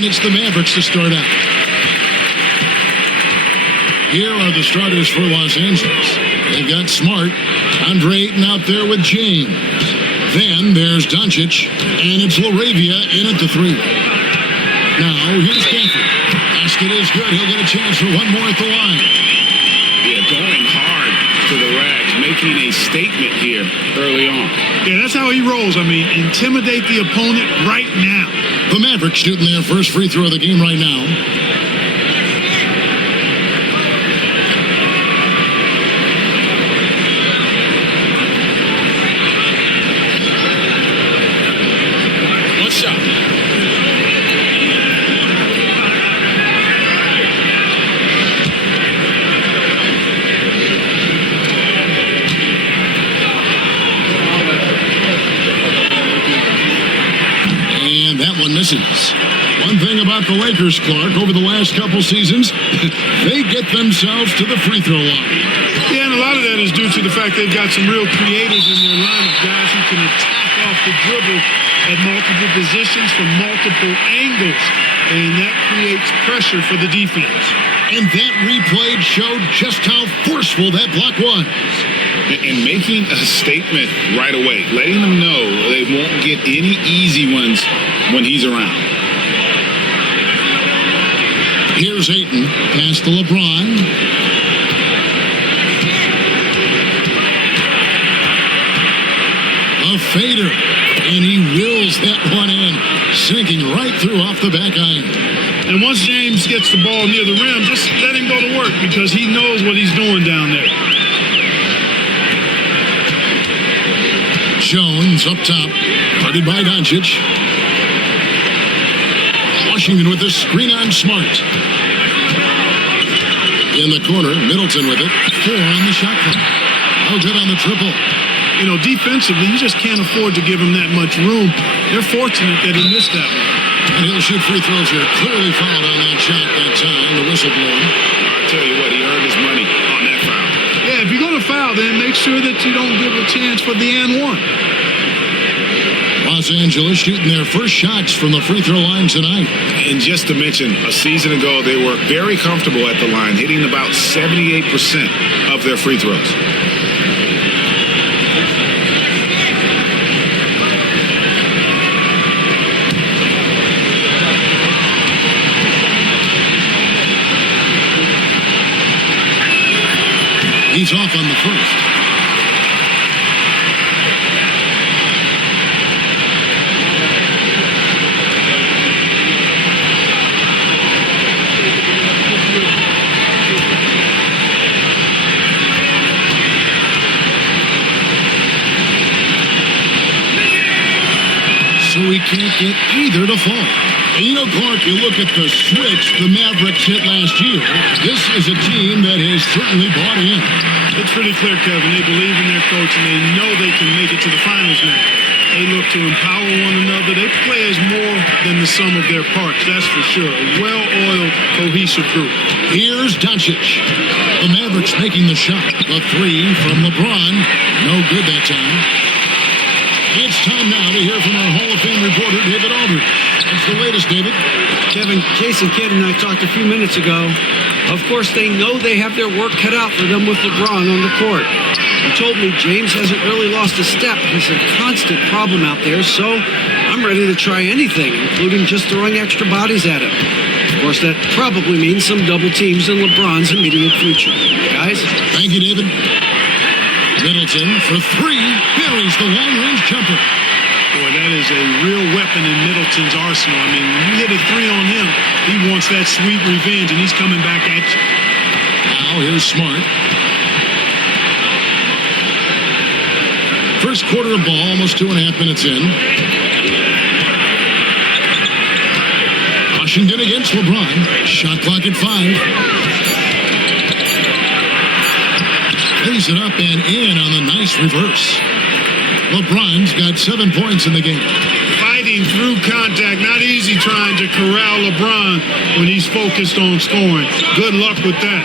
And it's the Mavericks to start out. Here are the starters for Los Angeles. They've got Smart, Andre Ayton out there with James. Then there's Dončić, and it's LaRavia in at the 3. Now, here's Gafford. Basket is good. He'll get a chance for one more at the line. Yeah, going hard to the rack, making a statement here early on. Yeah, that's how he rolls. I mean, intimidate the opponent right now. The Mavericks shooting their first free throw of the game right now. Misses. One thing about the Lakers, Clark, over the last couple seasons, they get themselves to the free throw line. Yeah, and a lot of that is due to the fact they've got some real creators in their lineup, guys who can attack off the dribble at multiple positions from multiple angles, and that creates pressure for the defense. And that replay showed just how forceful that block was. And making a statement right away, letting them know they won't get any easy ones when he's around. Here's Ayton, pass to LeBron. A fader, and he wills that one in, sinking right through off the back iron. And once James gets the ball near the rim, just let him go to work because he knows what he's doing down there. Jones up top, guarded by Dončić. Washington with the screen on Smart. In the corner, Middleton with it. 4 on the shot clock. No good on the triple. You know, defensively, you just can't afford to give him that much room. They're fortunate that he missed that one. And he'll shoot free throws here. Clearly fouled on that shot that time. The whistle blowing. I'll tell you what, he earned his money on that foul. Yeah, if you're going to foul, then make sure that you don't give a chance for the and one. Los Angeles shooting their first shots from the free throw line tonight. And just to mention, a season ago, they were very comfortable at the line, hitting about 78% of their free throws. He's off on the first. So he can't get either to fall. And you know, Clark, you look at the switch the Mavericks hit last year. This is a team that has certainly bought in. It's pretty clear, Kevin. They believe in their coach, and they know they can make it to the finals now. They look to empower one another. They play as more than the sum of their parts, that's for sure. A well-oiled, cohesive group. Here's Dončić. The Mavericks making the shot. The 3 from LeBron. No good that time. It's time now to hear from our Hall of Fame reporter, David Aldridge. What's the latest, David? Kevin, Jason Kidd and I talked a few minutes ago. Of course, they know they have their work cut out for them with LeBron on the court. He told me James hasn't really lost a step. He's a constant problem out there, so I'm ready to try anything, including just throwing extra bodies at him. Of course, that probably means some double teams in LeBron's immediate future. Guys? Thank you, David. Middleton for 3, buries the long-range jumper. Boy, that is a real weapon in Middleton's arsenal. I mean, when you hit a 3 on him, he wants that sweet revenge, and he's coming back at you. Now here's Smart. First quarter of ball, almost 2.5 minutes in. Washington against LeBron. Shot clock at 5. Lays it up and in on the nice reverse. LeBron's got 7 points in the game. Fighting through contact. Not easy trying to corral LeBron when he's focused on scoring. Good luck with that.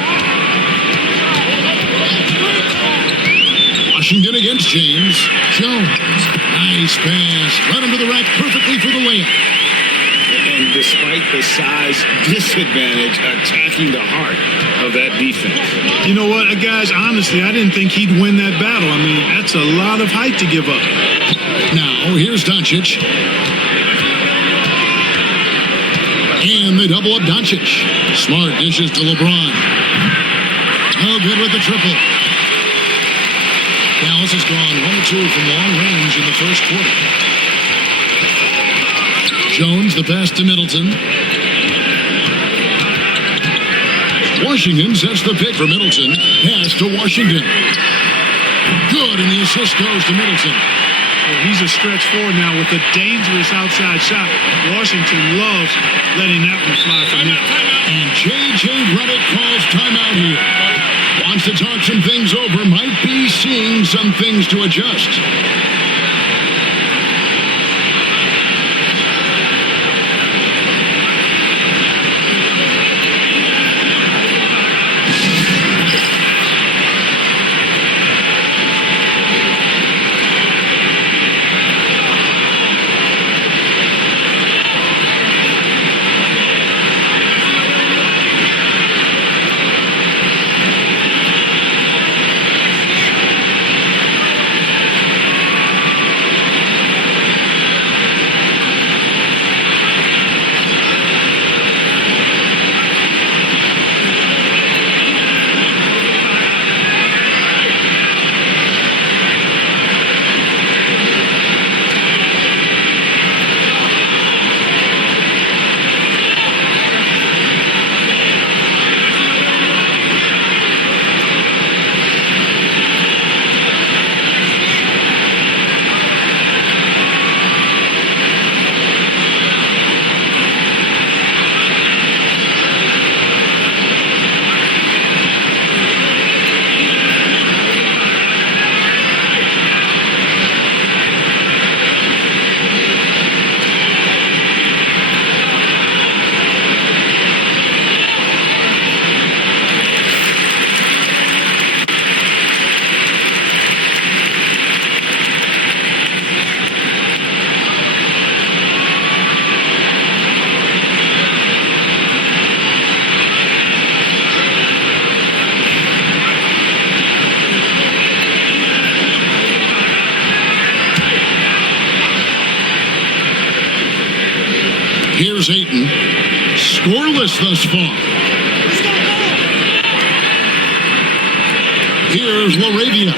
Washington against James. Jones. Nice pass. Right under the rack perfectly for the layup. And despite the size disadvantage attacking the heart of that defense. You know what, guys, honestly, I didn't think he'd win that battle. I mean, that's a lot of height to give up. Now, here's Dončić. And they double up Dončić. Smart dishes to LeBron. Oh, good with the triple. Dallas has gone 1-2 from long range in the first quarter. Jones, the pass to Middleton. Washington sets the pick for Middleton. Pass to Washington. Good, and the assist goes to Middleton. Well, he's a stretch forward now with a dangerous outside shot. Washington loves letting that one fly from him. And J.J. Redick calls timeout here. Wants to talk some things over. Might be seeing some things to adjust. Here's Ayton. Scoreless thus far. Here's LaRavia.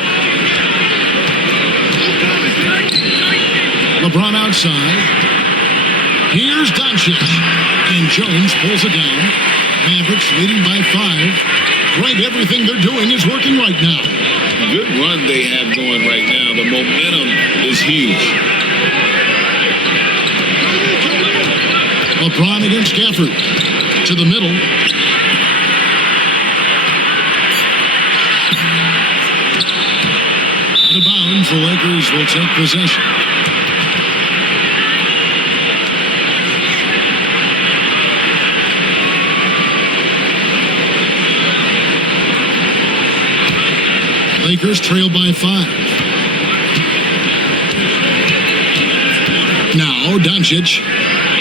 LeBron outside. Here's Dončić. And Jones pulls it down. Mavericks leading by 5. Right, everything they're doing is working right now. Good run they have going right now. The momentum is huge. LeBron against Gafford. To the middle. Out of bounds, the Lakers will take possession. Lakers trail by 5. Now Dončić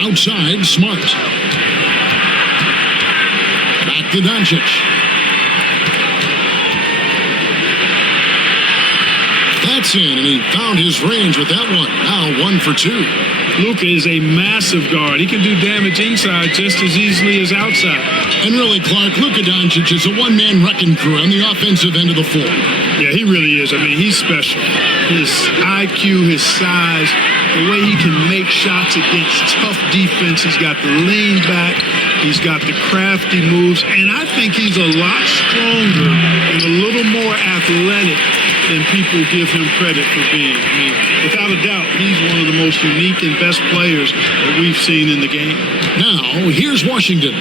outside, Smart. Back to Dončić. That's in, and he found his range with that one. Now 1 for 2. Luka is a massive guard. He can do damage inside just as easily as outside. And really, Clark, Luka Dončić is a one-man wrecking crew on the offensive end of the floor. Yeah, he really is. I mean, he's special. His IQ, his size, the way he can make shots against tough defense. He's got the lean back. He's got the crafty moves. And I think he's a lot stronger and a little more athletic than people give him credit for being. I mean, without a doubt, he's one of the most unique and best players that we've seen in the game. Now, here's Washington.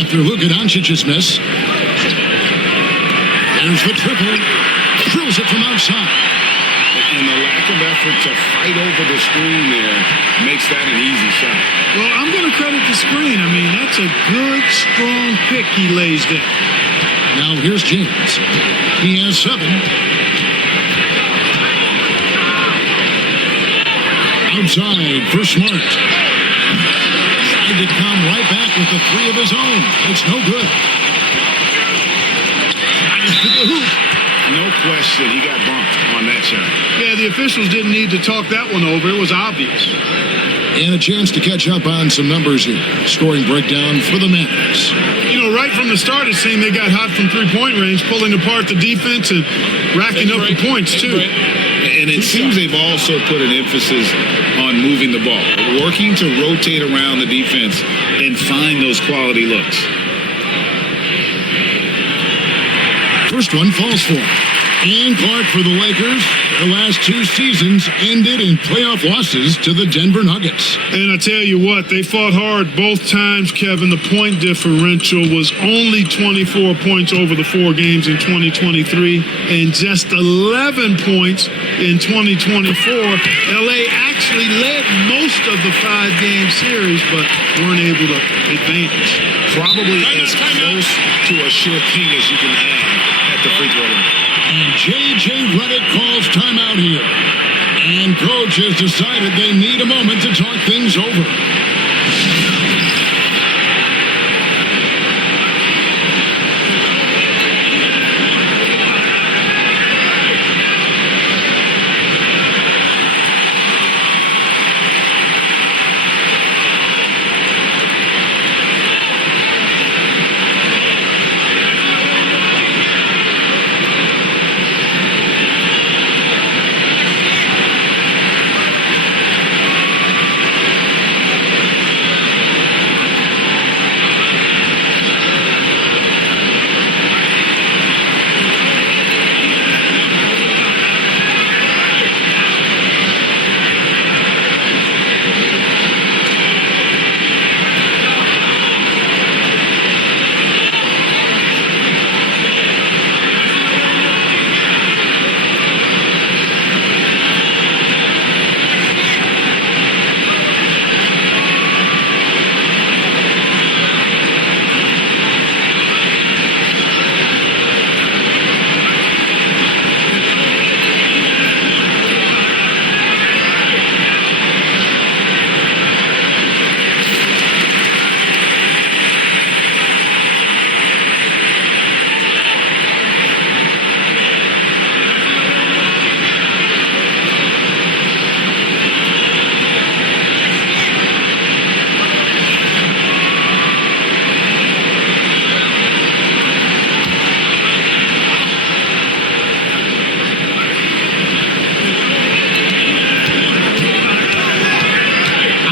After Luka Dončić's miss, there's the triple. Drills it from outside. And the lack of effort to fight over the screen there makes that an easy shot. Well, I'm going to credit the screen. I mean, that's a good, strong pick he lays there. Now here's James. He has 7. Outside for Smart. Tried to come right back with the three of his own. It's no good. To the hoop. No question, he got bumped on that shot. Yeah, the officials didn't need to talk that one over. It was obvious. And a chance to catch up on some numbers here. Scoring breakdown for the Mavericks. You know, right from the start, it seemed they got hot from three-point range, pulling apart the defense and racking up the points, too. And it seems they've also put an emphasis on moving the ball, working to rotate around the defense and find those quality looks. First one falls for him. And Clark for the Lakers. Their last two seasons ended in playoff losses to the Denver Nuggets. And I tell you what, they fought hard both times, Kevin. The point differential was only 24 points over the 4 games in 2023 and just 11 points in 2024. LA actually led most of the 5-game series, but weren't able to advance. Probably as close to a sure thing as you can have at the free throw line. And J.J. Redick calls timeout here. And coach has decided they need a moment to talk things over.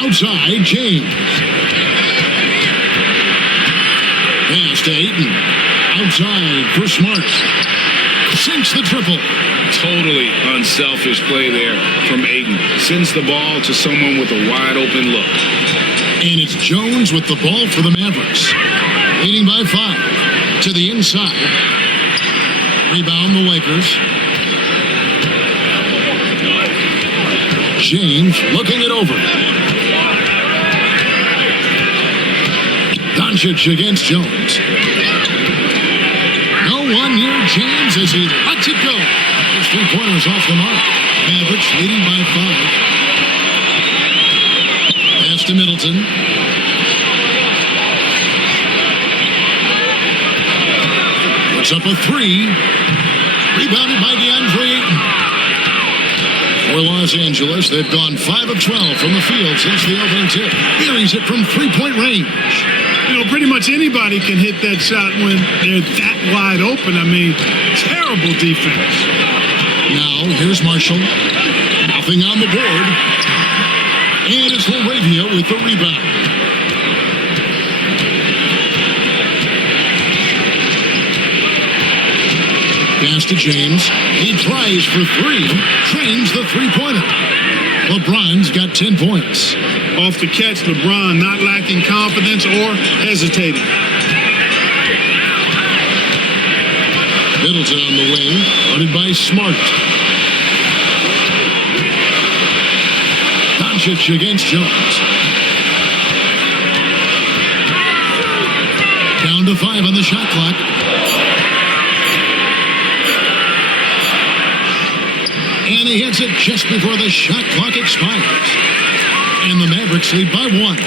Outside, James. Pass to Ayton. Outside for Smart. Sinks the triple. Totally unselfish play there from Ayton. Sends the ball to someone with a wide open look. And it's Jones with the ball for the Mavericks. Leading by 5. To the inside. Rebound the Lakers. James looking it over. Dončić against Jones. No one near James as he lets it go. His 3-pointers off the mark. Mavericks leading by 5. Pass to Middleton. Puts up a 3. Rebounded by DeAndre Ayton. For Los Angeles, they've gone 5 of 12 from the field since the opening tip. Here he's hit from 3-point range. You know, pretty much anybody can hit that shot when they're that wide open. I mean, terrible defense. Now, here's Marshall. Nothing on the board. And it's LaRavia with the rebound. Pass to James. He tries for 3. Trains the 3-pointer. LeBron's got 10 points. Off the catch, LeBron not lacking confidence or hesitating. Middleton on the wing, guarded by Smart. Dončić against Jones. Down to 5 on the shot clock. And he hits it just before the shot clock expires. And the Mavericks lead by 1.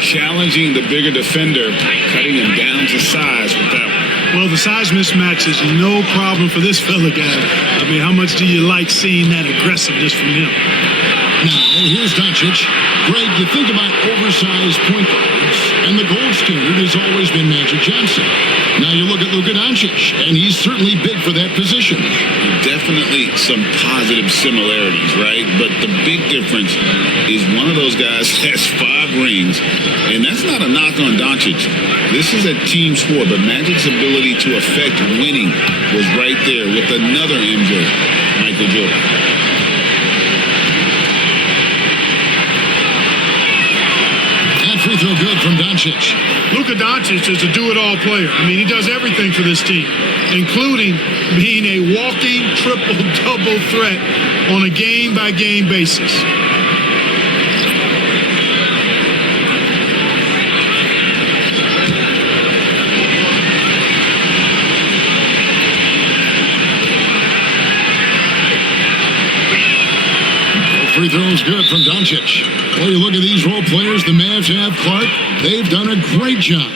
challenging the bigger defender, cutting him down to size with that one. Well, the size mismatch is no problem for this fella guy. I mean, how much do you like seeing that aggressiveness from him? Now, here's Dončić. Greg, you think about oversized point guards, and the gold standard has always been Magic Johnson. Now you look at Dončić, and he's certainly big for that position. Definitely some positive similarities, right? But the big difference is one of those guys has 5 rings, and that's not a knock on Dončić. This is a team sport, but Magic's ability to affect winning was right there with another MJ, Michael Jordan. Free throw good from Dončić. Luka Dončić is a do-it-all player. I mean, he does everything for this team, including being a walking triple-double threat on a game-by-game basis. Free throws good from Dončić. Well, you look at these role players the Mavs have, Clark. They've done a great job.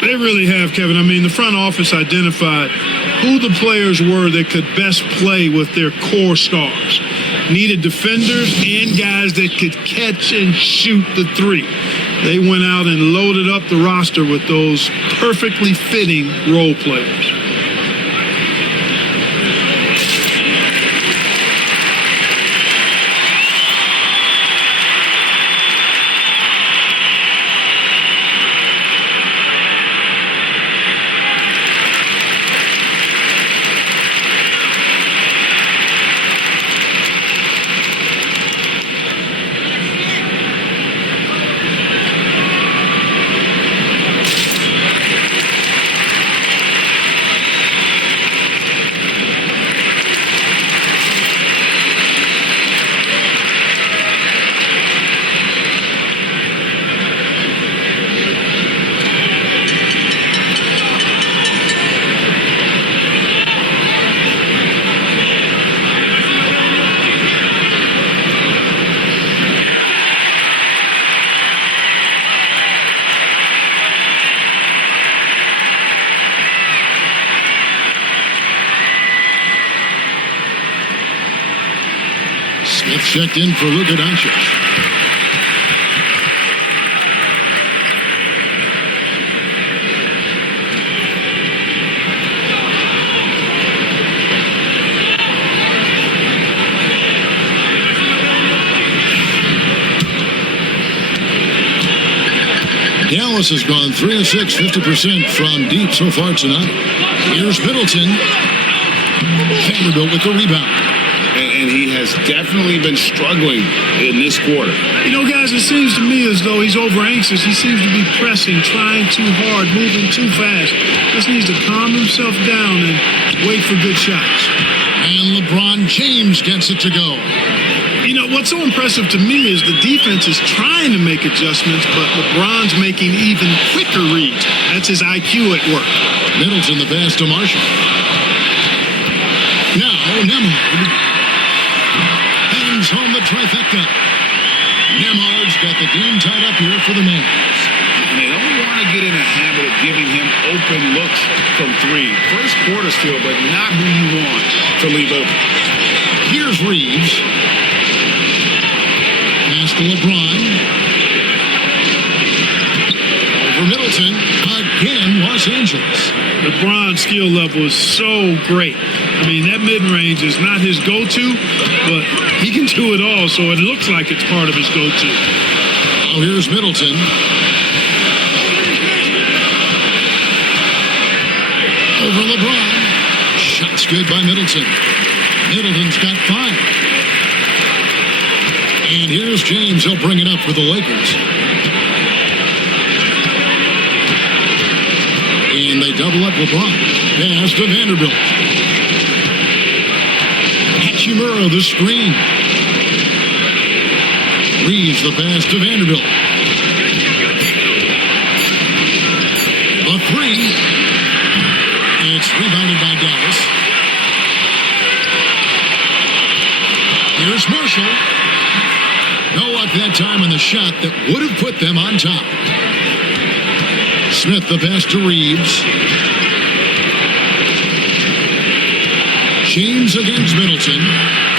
They really have, Kevin. I mean, the front office identified who the players were that could best play with their core stars. Needed defenders and guys that could catch and shoot the three. They went out and loaded up the roster with those perfectly fitting role players. Checked in for Luka Dončić. Dallas has gone 3 of 6, 50% from deep so far tonight. Here's Middleton. Vanderbilt with the rebound. And he has definitely been struggling in this quarter. You know, guys, it seems to me as though he's over anxious. He seems to be pressing, trying too hard, moving too fast. Just needs to calm himself down and wait for good shots. And LeBron James gets it to go. You know, what's so impressive to me is the defense is trying to make adjustments, but LeBron's making even quicker reads. That's his IQ at work. Middleton the pass to Marshall. Now, Nembhard. Hangs home the trifecta. Nembhard's got the game tied up here for the Mavs. And they don't want to get in a habit of giving him open looks from 3. First quarter still, but not who you want to leave open. Here's Reeves. Pass to LeBron. Over Middleton. Again, Los Angeles. LeBron's skill level is so great. I mean, that mid-range is not his go-to, but he can do it all, so it looks like it's part of his go-to. Now here's Middleton. Over LeBron. Shot's good by Middleton. Middleton's got 5. And here's James. He'll bring it up for the Lakers. And they double up LeBron. Pass to Vanderbilt. Hachimura the screen. Reeves the pass to Vanderbilt. A 3. It's rebounded by Dallas. Here's Marshall. No, a that time on the shot that would have put them on top. Smith the pass to Reeves. James against Middleton.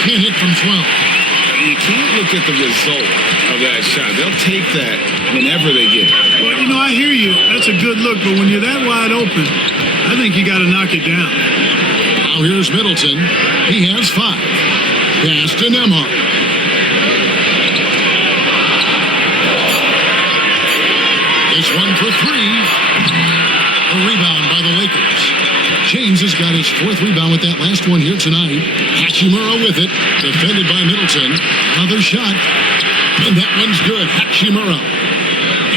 Can't hit from 12. You can't look at the result of that shot. They'll take that whenever they get it. Well, I hear you. That's a good look, but when you're that wide open, I think you got to knock it down. Now here's Middleton. He has 5. Pass to Nembhard. This one for 3. A rebound by the Lakers. James has got his 4th rebound with that last one here tonight. Hachimura with it. Defended by Middleton. Another shot. And that one's good. Hachimura.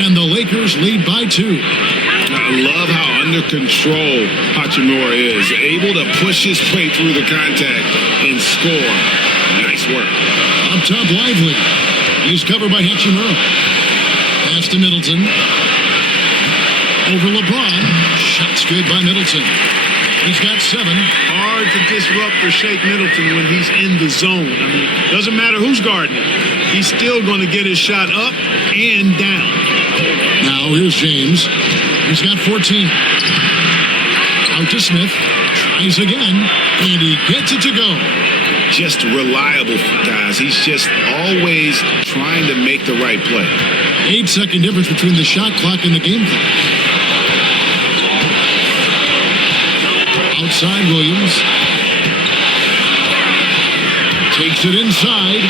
And the Lakers lead by 2. I love how under control Hachimura is. Able to push his play through the contact and score. Nice work. Up top, Lively. He's covered by Hachimura. Pass to Middleton. Over LeBron. Shot's good by Middleton. He's got 7. Hard to disrupt or shake Middleton when he's in the zone. I mean, doesn't matter who's guarding him. He's still going to get his shot up and down. Now here's James. He's got 14. Out to Smith. Tries again. And he gets it to go. Just reliable, guys. He's just always trying to make the right play. 8-second difference between the shot clock and the game clock. Outside Williams. Takes it inside.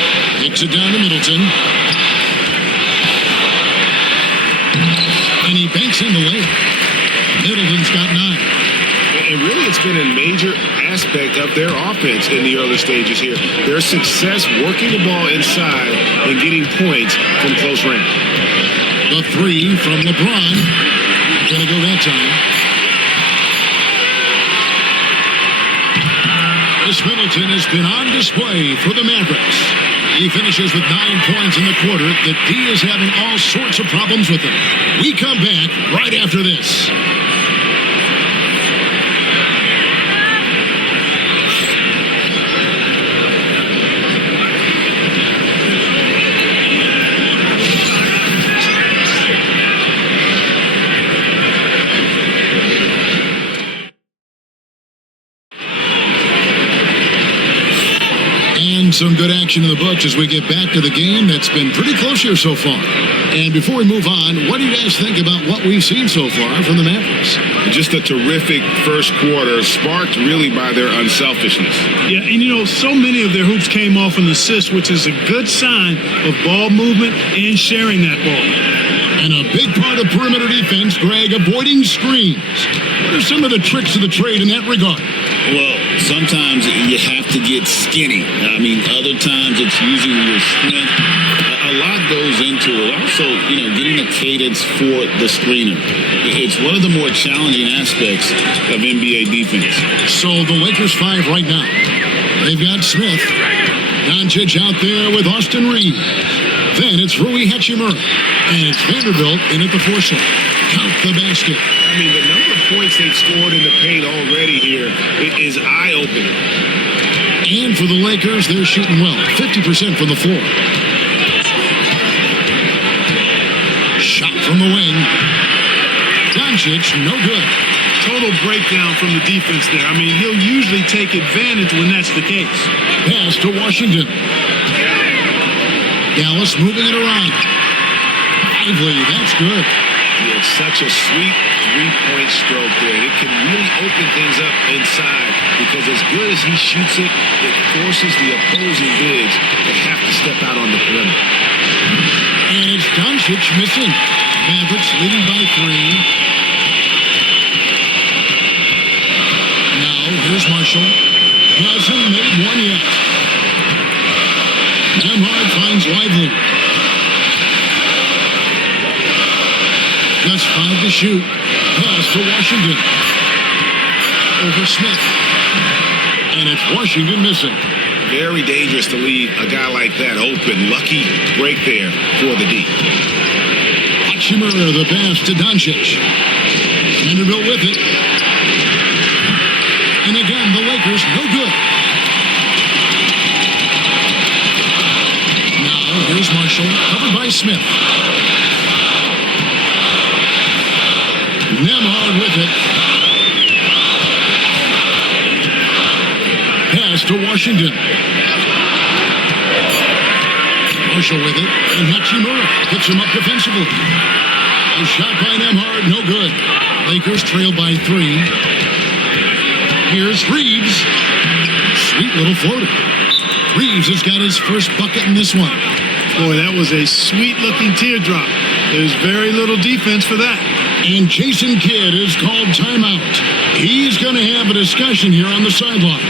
Kicks it down to Middleton. And he banks in the layup. Middleton's got 9. And really, it's been a major aspect of their offense in the early stages here. Their success working the ball inside and getting points from close range. The 3 from LeBron. Gonna go that time. This Middleton has been on display for the Mavericks. He finishes with 9 points in the quarter. The D is having all sorts of problems with him. We come back right after this. Some good action in the books as we get back to the game that's been pretty close here so far. And before we move on, what do you guys think about what we've seen so far from the Mavericks? Just a terrific first quarter, sparked really by their unselfishness. Yeah, and so many of their hoops came off an assist, which is a good sign of ball movement and sharing that ball. And a big part of perimeter defense, Greg, avoiding screens. What are some of the tricks of the trade in that regard? Well, sometimes you have to get skinny. I mean, other times it's using your strength. A lot goes into it. Also, getting a cadence for the screener. It's one of the more challenging aspects of NBA defense. So the Lakers 5 right now. They've got Smith. Dončić out there with Austin Reeves. Then it's Rui Hachimura. And it's Vanderbilt in at the 4 slot. Count the basket. I mean, the number of points they've scored in the paint already here is eye-opening. And for the Lakers, they're shooting well. 50% from the floor. Shot from the wing. Dončić, no good. Total breakdown from the defense there. I mean, he'll usually take advantage when that's the case. Pass to Washington. Dallas moving it around. Lively, that's good. It's such a sweet three-point stroke there. It can really open things up inside because as good as he shoots it, it forces the opposing bigs to have to step out on the perimeter. And it's Dončić missing. Mavericks leading by 3. Now, here's Marshall. Hasn't made one yet. Nembhard finds Lively. Just 5 to shoot. Pass to Washington. Over Smith. And it's Washington missing. Very dangerous to leave a guy like that open. Lucky break there for the D. Hachimura, the pass to Dončić. Vanderbilt with it. And again, the Lakers, no good. Now, here's Here's Marshall, covered by Smith. Nembhard with it. Pass to Washington. Marshall with it, and Hachimura picks him up defensively. A shot by Nembhard, no good. Lakers trail by 3. Here's Reeves. Sweet little floater. Reeves has got his first bucket in this one. Boy, that was a sweet-looking teardrop. There's very little defense for that. And Jason Kidd is called timeout. He's going to have a discussion here on the sideline.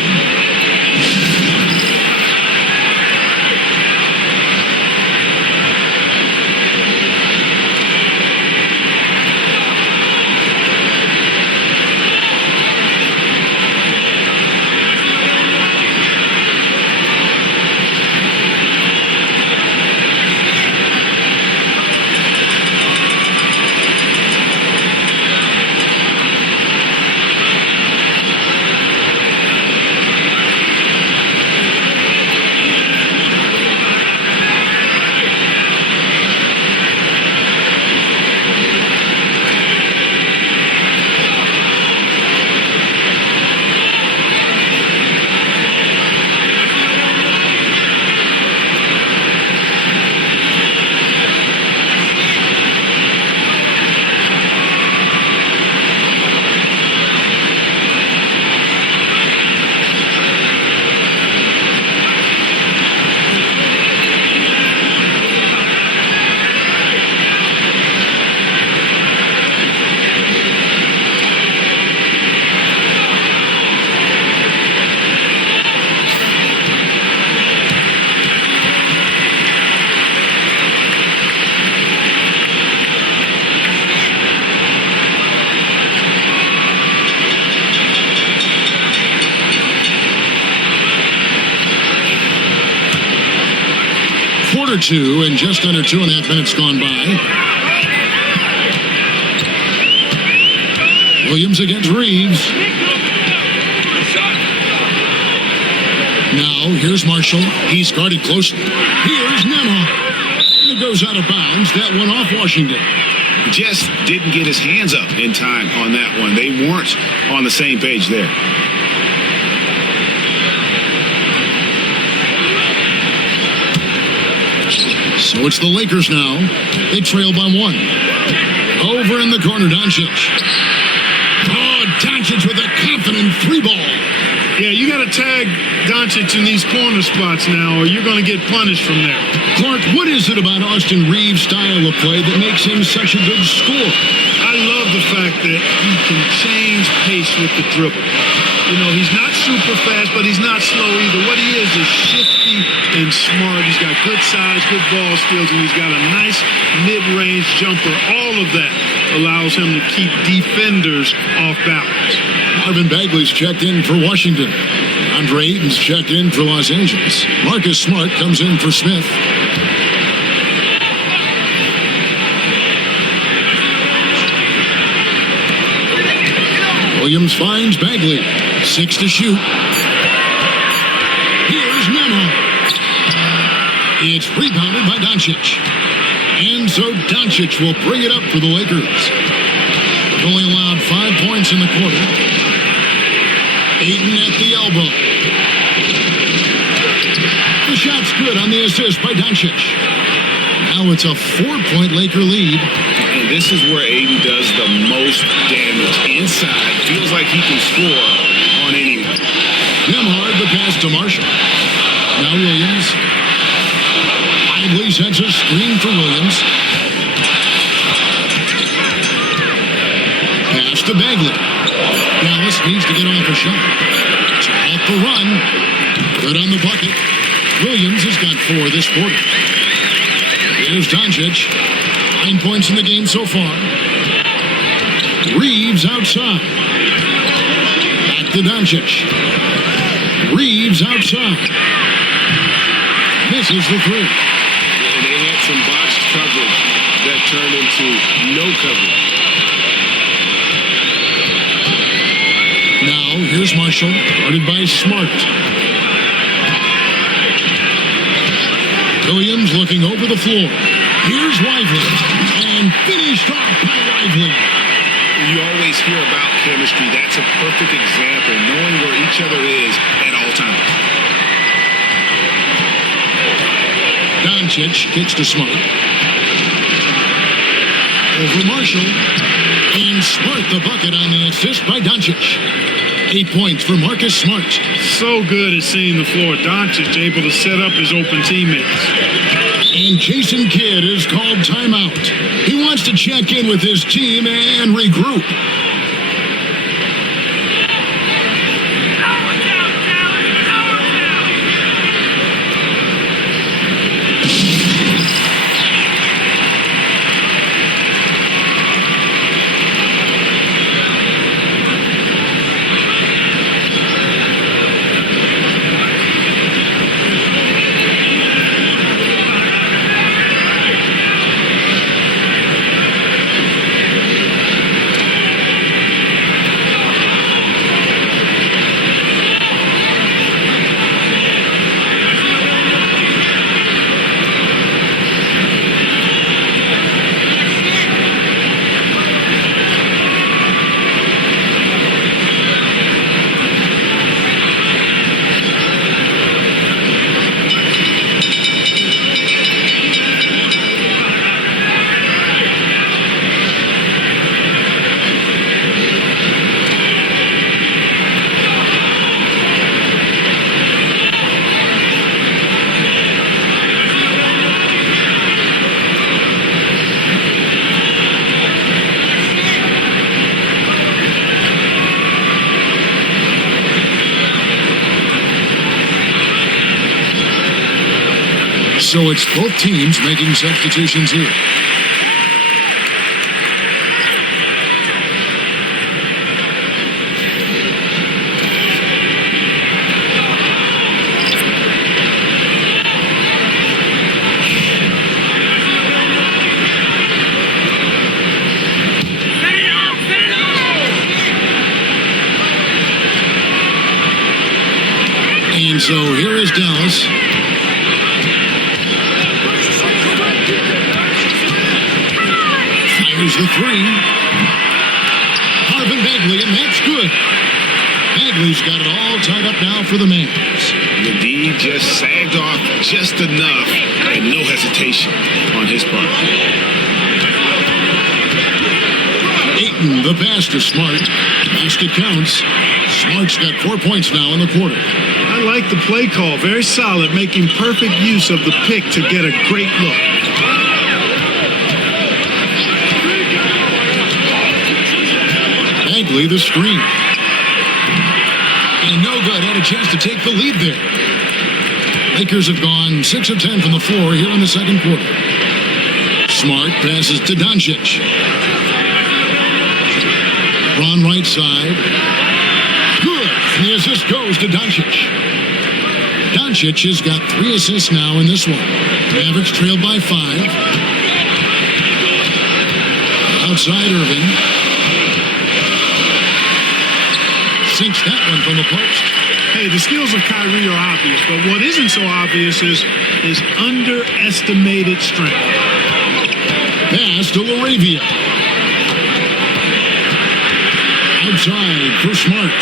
Quarter 2 and just under 2.5 minutes gone by. Williams against Reeves. Now here's Marshall. He's guarded closely. Here's Nembhard. And it goes out of bounds. That went off Washington. Just didn't get his hands up in time on that one. They weren't on the same page there. So it's the Lakers now. They trail by 1. Over in the corner, Dončić. Oh, Dončić with a confident 3-ball. Yeah, you got to tag Dončić in these corner spots now, or you're going to get punished from there. Clark, what is it about Austin Reeves' style of play that makes him such a good scorer? I love the fact that he can change pace with the dribble. You know, he's not super fast, but he's not slow either. What he is shifty and smart. He's got good size, good ball skills, and he's got a nice mid-range jumper. All of that allows him to keep defenders off balance. Marvin Bagley's checked in for Washington. Andre Ayton's checked in for Los Angeles. Marcus Smart comes in for Smith. Williams finds Bagley. 6 to shoot. Here's Nembhard. It's rebounded by Dončić. And so Dončić will bring it up for the Lakers. They've only allowed 5 points in the quarter. Ayton at the elbow. The shot's good on the assist by Dončić. Now it's a 4-point Laker lead. And this is where Ayton does the most damage. Inside, feels like he can score on anyone. Nembhard, the pass to Marshall. Now Williams. Bagley sets a screen for Williams. Pass to Bagley. Dallas needs to get off a shot. Off the run. Good on the bucket. Williams has got 4 this quarter. Here's Dončić. 9 points in the game so far. Reeves outside. Back to Dončić. Reeves outside. Misses the 3. And they had some boxed coverage that turned into no coverage. Now, here's Marshall, guarded by Smart. Williams looking over the floor. Here's Lively. And finished off by Lively. You always hear about chemistry. That's a perfect example, knowing where each other is at all times. Dončić kicks to Smart. Over Marshall. And Smart the bucket on the assist by Dončić. 8 points for Marcus Smart. So good at seeing the floor. Dončić able to set up his open teammates. And Jason Kidd is called timeout. He wants to check in with his team and regroup. So it's both teams making substitutions here. And so here is Dallas. Fires the three. Marvin Bagley, and that's good. Bagley's got it all tied up now for the Mavs. The D just sagged off just enough and no hesitation on his part. Ayton, the pass to Smart. Basket counts. Smart's got 4 points now in the quarter. I like the play call. Very solid, making perfect use of the pick to get a great look. Bagley, the screen. And no good. Had a chance to take the lead there. Lakers have gone 6 of 10 from the floor here in the second quarter. Smart passes to Dončić. Ron right side. Good. And the assist goes to Dončić. Dončić has got 3 assists now in this one. Mavericks trailed by 5. Outside Irving. Sinks that one from the post. Hey, the skills of Kyrie are obvious, but what isn't so obvious is his underestimated strength. Pass to LaRavia. Outside for Smart.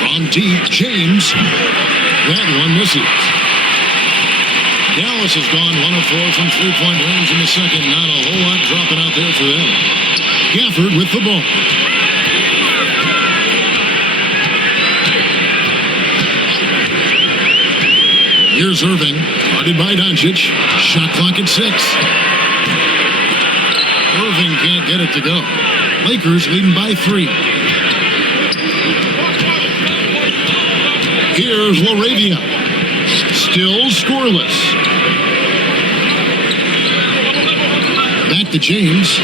From deep, James. That one misses. Dallas has gone 1 of 4 from three-point range in the second. Not a whole lot dropping out there for them. Gafford with the ball. Here's Irving, guarded by Dončić. Shot clock at 6. Irving can't get it to go. Lakers leading by 3. Here's LaRavia. Still scoreless. Back to James.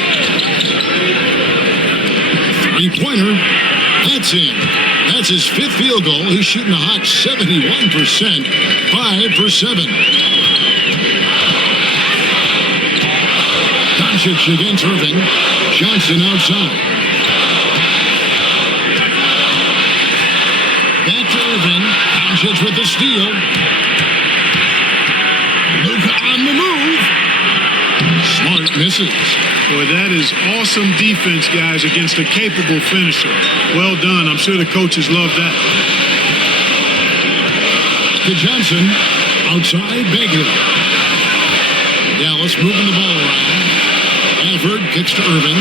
Three-pointer. That's in. That's his 5th field goal. He's shooting a hot 71%. 5 for 7. Dončić against Irving. Johnson outside. Back to Irving. Dončić with the steal. misses. Boy, that is awesome defense, guys, against a capable finisher. Well done. I'm sure the coaches love that. To Johnson, outside Bagley. Dallas moving the ball around. Alford kicks to Irving.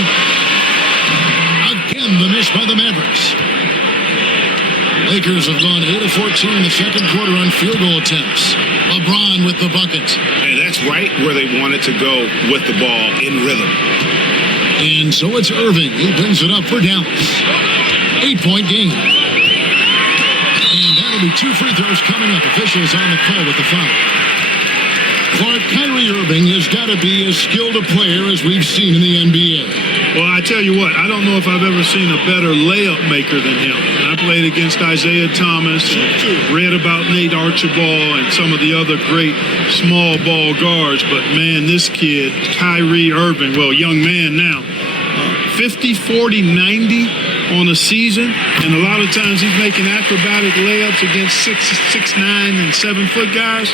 Again, the miss by the Mavericks. Lakers have gone 8 of 14 in the second quarter on field goal attempts. LeBron with the bucket. And that's right where they wanted to go with the ball, in rhythm. And so it's Irving who brings it up for Dallas. 8-point game. And that'll be 2 free throws coming up. Officials on the call with the foul. Clark, Kyrie Irving has got to be as skilled a player as we've seen in the NBA. Well, I tell you what, I don't know if I've ever seen a better layup maker than him. I played against Isaiah Thomas, read about Nate Archibald and some of the other great small ball guards, but man, this kid, Kyrie Irving, well, young man now, 50, 40, 90 on a season, and a lot of times he's making acrobatic layups against 6'9" and 7-foot guys.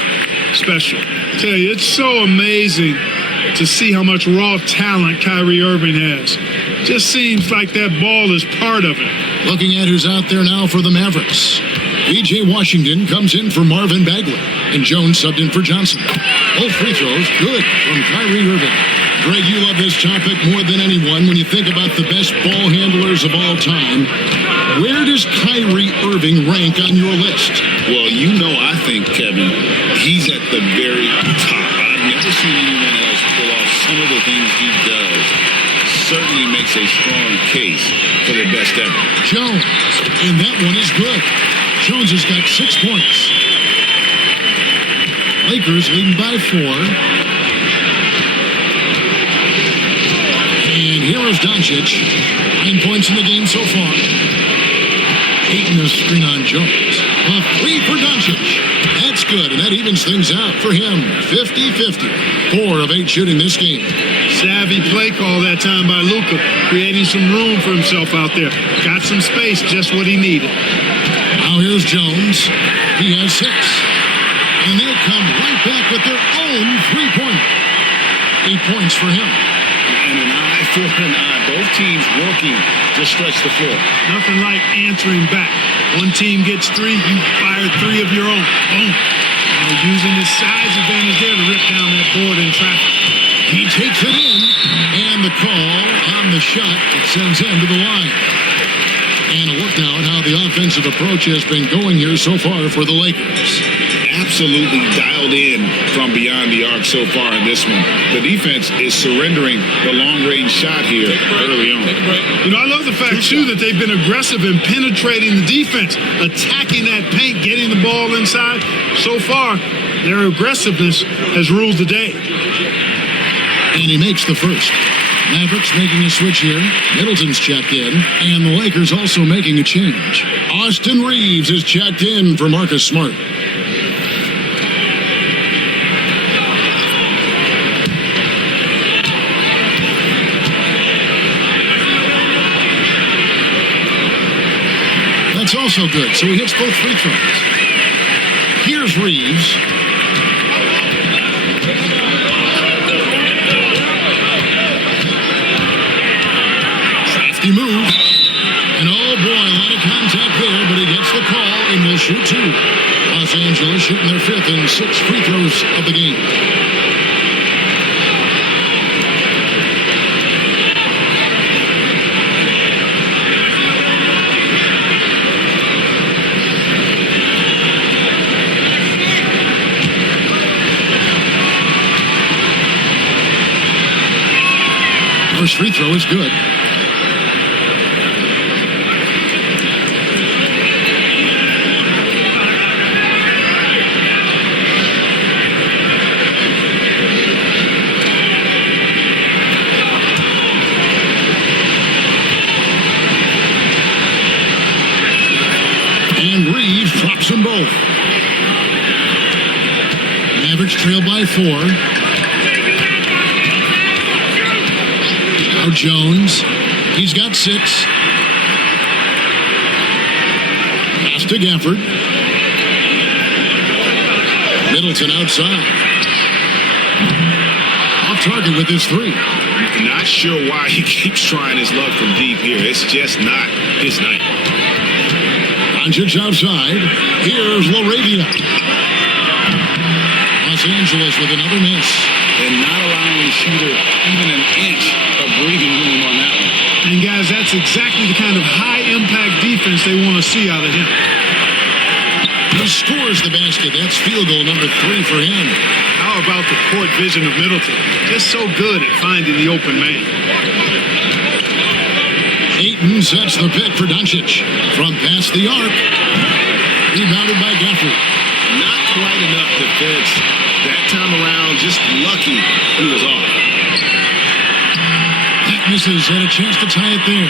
Special. I tell you, it's so amazing to see how much raw talent Kyrie Irving has. Just seems like that ball is part of it. Looking at who's out there now for the Mavericks. P.J. Washington comes in for Marvin Bagley, and Jones subbed in for Johnson. Both free throws good from Kyrie Irving. Greg, you love this topic more than anyone when you think about the best ball handlers of all time. Where does Kyrie Irving rank on your list? Well, you know, I think, Kevin, he's at the very top. I've never seen anyone else pull off some of the things he does. Certainly makes a strong case for the best ever. Jones, and that one is good. Jones has got 6 points. Lakers leading by 4. And here is Dončić. 9 points in the game so far. 8 in the screen on Jones. A 3 for Dončić. That's good, and that evens things out for him. 50-50. 4 of 8 shooting this game. Savvy play call that time by Luka, creating some room for himself out there. Got some space, just what he needed. Now here's Jones. He has 6. And they come right back with their own 3-pointer. 8 points for him. And an eye for an eye. Both teams working to stretch the floor. Nothing like answering back. One team gets 3, you fire 3 of your own. Boom. Using his size advantage there to rip down that board in traffic. He takes it in, and the call on the shot that sends him to the line. And a look now at how the offensive approach has been going here so far for the Lakers. Absolutely dialed in from beyond the arc so far in this one. The defense is surrendering the long-range shot here early on. You know, I love the fact, too, that they've been aggressive in penetrating the defense, attacking that paint, getting the ball inside. So far, their aggressiveness has ruled the day. And he makes the first. Mavericks making a switch here. Middleton's checked in. And the Lakers also making a change. Austin Reeves is checked in for Marcus Smart. That's also good. So he hits both free throws. Here's Reeves. He moves, and oh boy, a lot of contact there, but he gets the call and will shoot 2. Los Angeles shooting their 5th and 6th free throws of the game. First free throw is good. And Reeves drops them both. Mavericks trail by 4. Now Jones. He's got 6. Pass to Gafford. Middleton outside. Off target with his three. Not sure why he keeps trying his luck from deep here. It's just not his night. Dončić outside. Here's LaRavia. Los Angeles with another miss. And not allowing the shooter even an inch of breathing room on that one. And guys, that's exactly the kind of high-impact defense they want to see out of him. He scores the basket. That's field goal number 3 for him. How about the court vision of Middleton? Just so good at finding the open man. Ayton sets the pick for Dončić from past the arc. Rebounded by Gafford. Not quite enough defense that time around. Just lucky he was off. That misses, and a chance to tie it there.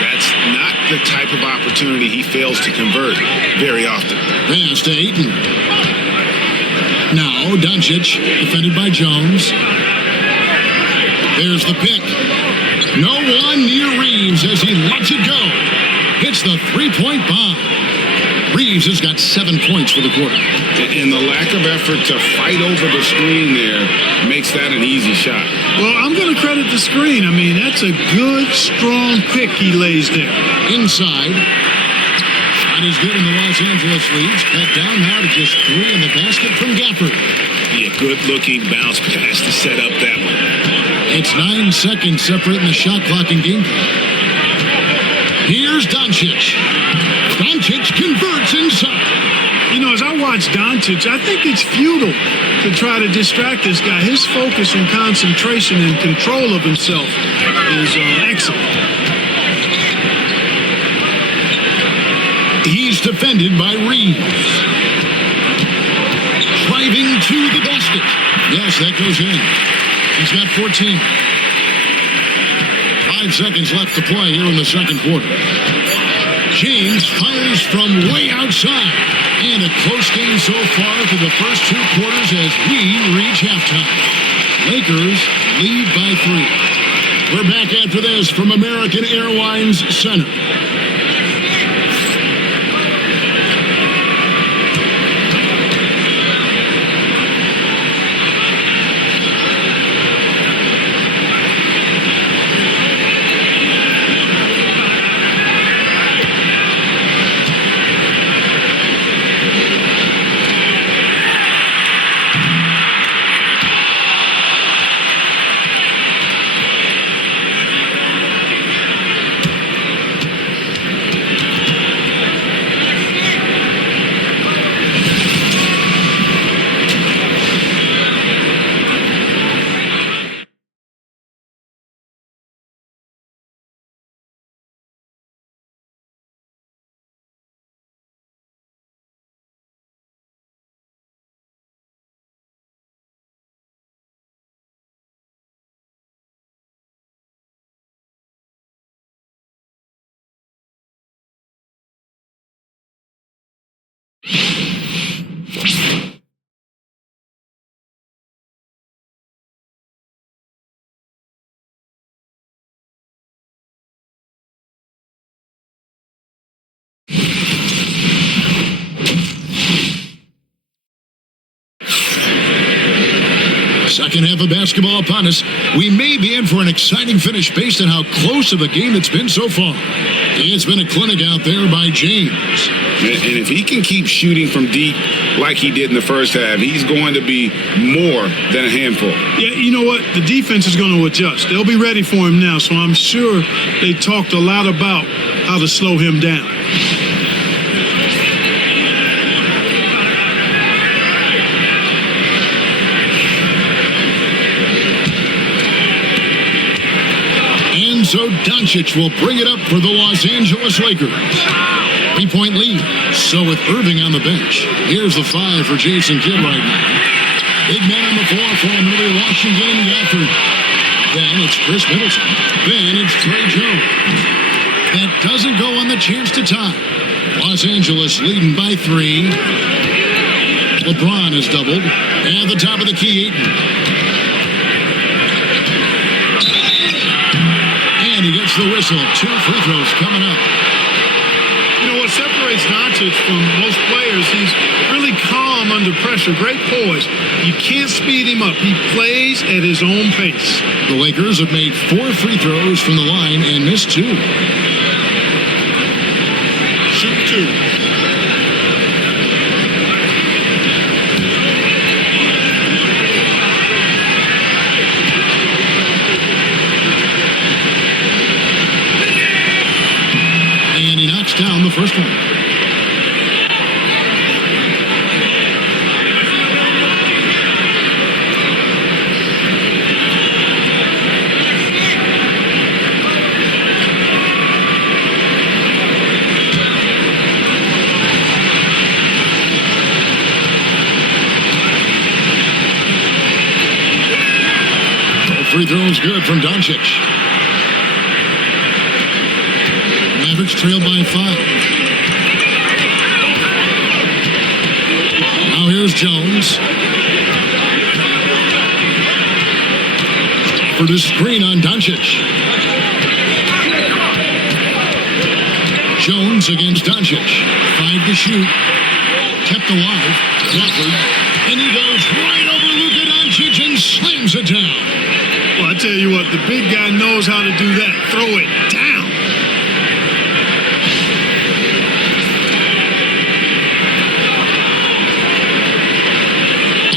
That's not the type of opportunity he fails to convert very often. Pass to Ayton. Now Dončić, defended by Jones. There's the pick. No one near Reeves as he lets it go. Hits the three-point bomb. Reeves has got 7 points for the quarter. And the lack of effort to fight over the screen there makes that an easy shot. Well, I'm going to credit the screen. I mean, that's a good, strong pick he lays there. Inside. That is good in the Los Angeles leads. Cut down now to just 3 in the basket from Gafford. Yeah, good-looking bounce pass to set up that one. It's 9 seconds separating the shot clock and game clock. Here's Dončić. Dončić converts inside. You know, as I watch Dončić, I think it's futile to try to distract this guy. His focus and concentration and control of himself is excellent. He's defended by Reeves. Driving to the basket. Yes, that goes in. He's got 14. 5 seconds left to play here in the second quarter. James fires from way outside. And a close game so far for the first 2 quarters as we reach halftime. Lakers lead by 3. We're back after this from American Airlines Center. Second half of basketball upon us. We may be in for an exciting finish based on how close of a game it's been so far. It's been a clinic out there by James. And if he can keep shooting from deep like he did in the first half, he's going to be more than a handful. Yeah, you know what? The defense is going to adjust. They'll be ready for him now, so I'm sure they talked a lot about how to slow him down. So Dončić will bring it up for the Los Angeles Lakers. 3-point lead. So with Irving on the bench, here's the 5 for Jason Kidd right now. Big man on the floor for him. It'll be Washington Gafford. Then it's Chris Middleton. Then it's Trey Jones. That doesn't go on the chance to tie. Los Angeles leading by 3. LeBron is doubled. And the top of the key, Ayton. He gets the whistle. 2 free throws coming up. You know what separates Dončić from most players years. He's really calm under pressure, great poise. You can't speed him up. He plays at his own pace. The Lakers have made 4 free throws from the line and missed 2. Shoot 2. Down the first one. Free throw is good from Dončić. Mavericks trail by 5. Now here's Jones. For the screen on Dončić. Jones against Dončić. 5 to shoot. Kept alive. Crawford. And he goes right over Luka Dončić and slams it down. Well, I tell you what, the big guy knows how to do that. Throw it down.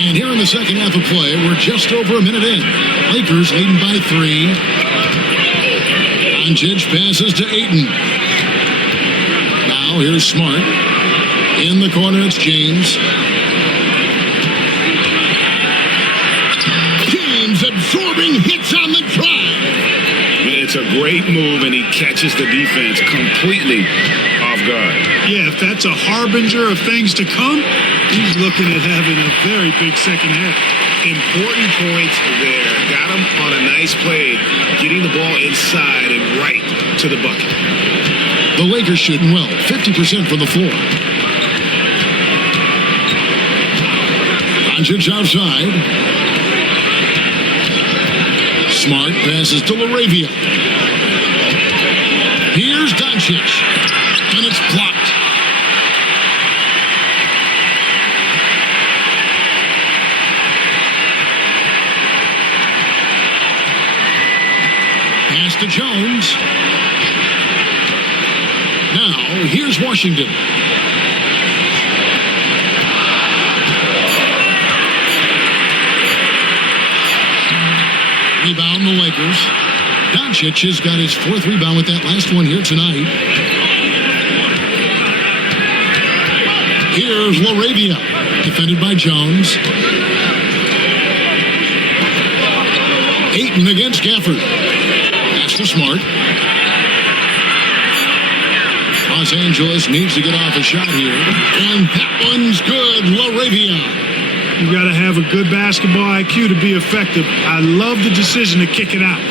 And here in the second half of play, we're just over a minute in. Lakers leading by 3. Dončić passes to Ayton. Now here's Smart. In the corner, it's James. James absorbing hits on the drive. It's a great move, and he catches the defense completely off guard. Yeah, if that's a harbinger of things to come, he's looking at having a very big second half. Important points there. Got him on a nice play, getting the ball inside and right to the bucket. The Lakers shooting well, 50% from the floor. Dončić outside. Smart passes to LaRavia. Here's Dončić. And it's blocked. Pass to Jones. Now, here's Washington. Rebound the Lakers. Dončić has got his 4th rebound with that last one here tonight. Here's LaRavia, defended by Jones. Ayton against Gafford. That's the Smart. Los Angeles needs to get off a shot here. And that one's good. LaRavia. You got to have a good basketball IQ to be effective. I love the decision to kick it out.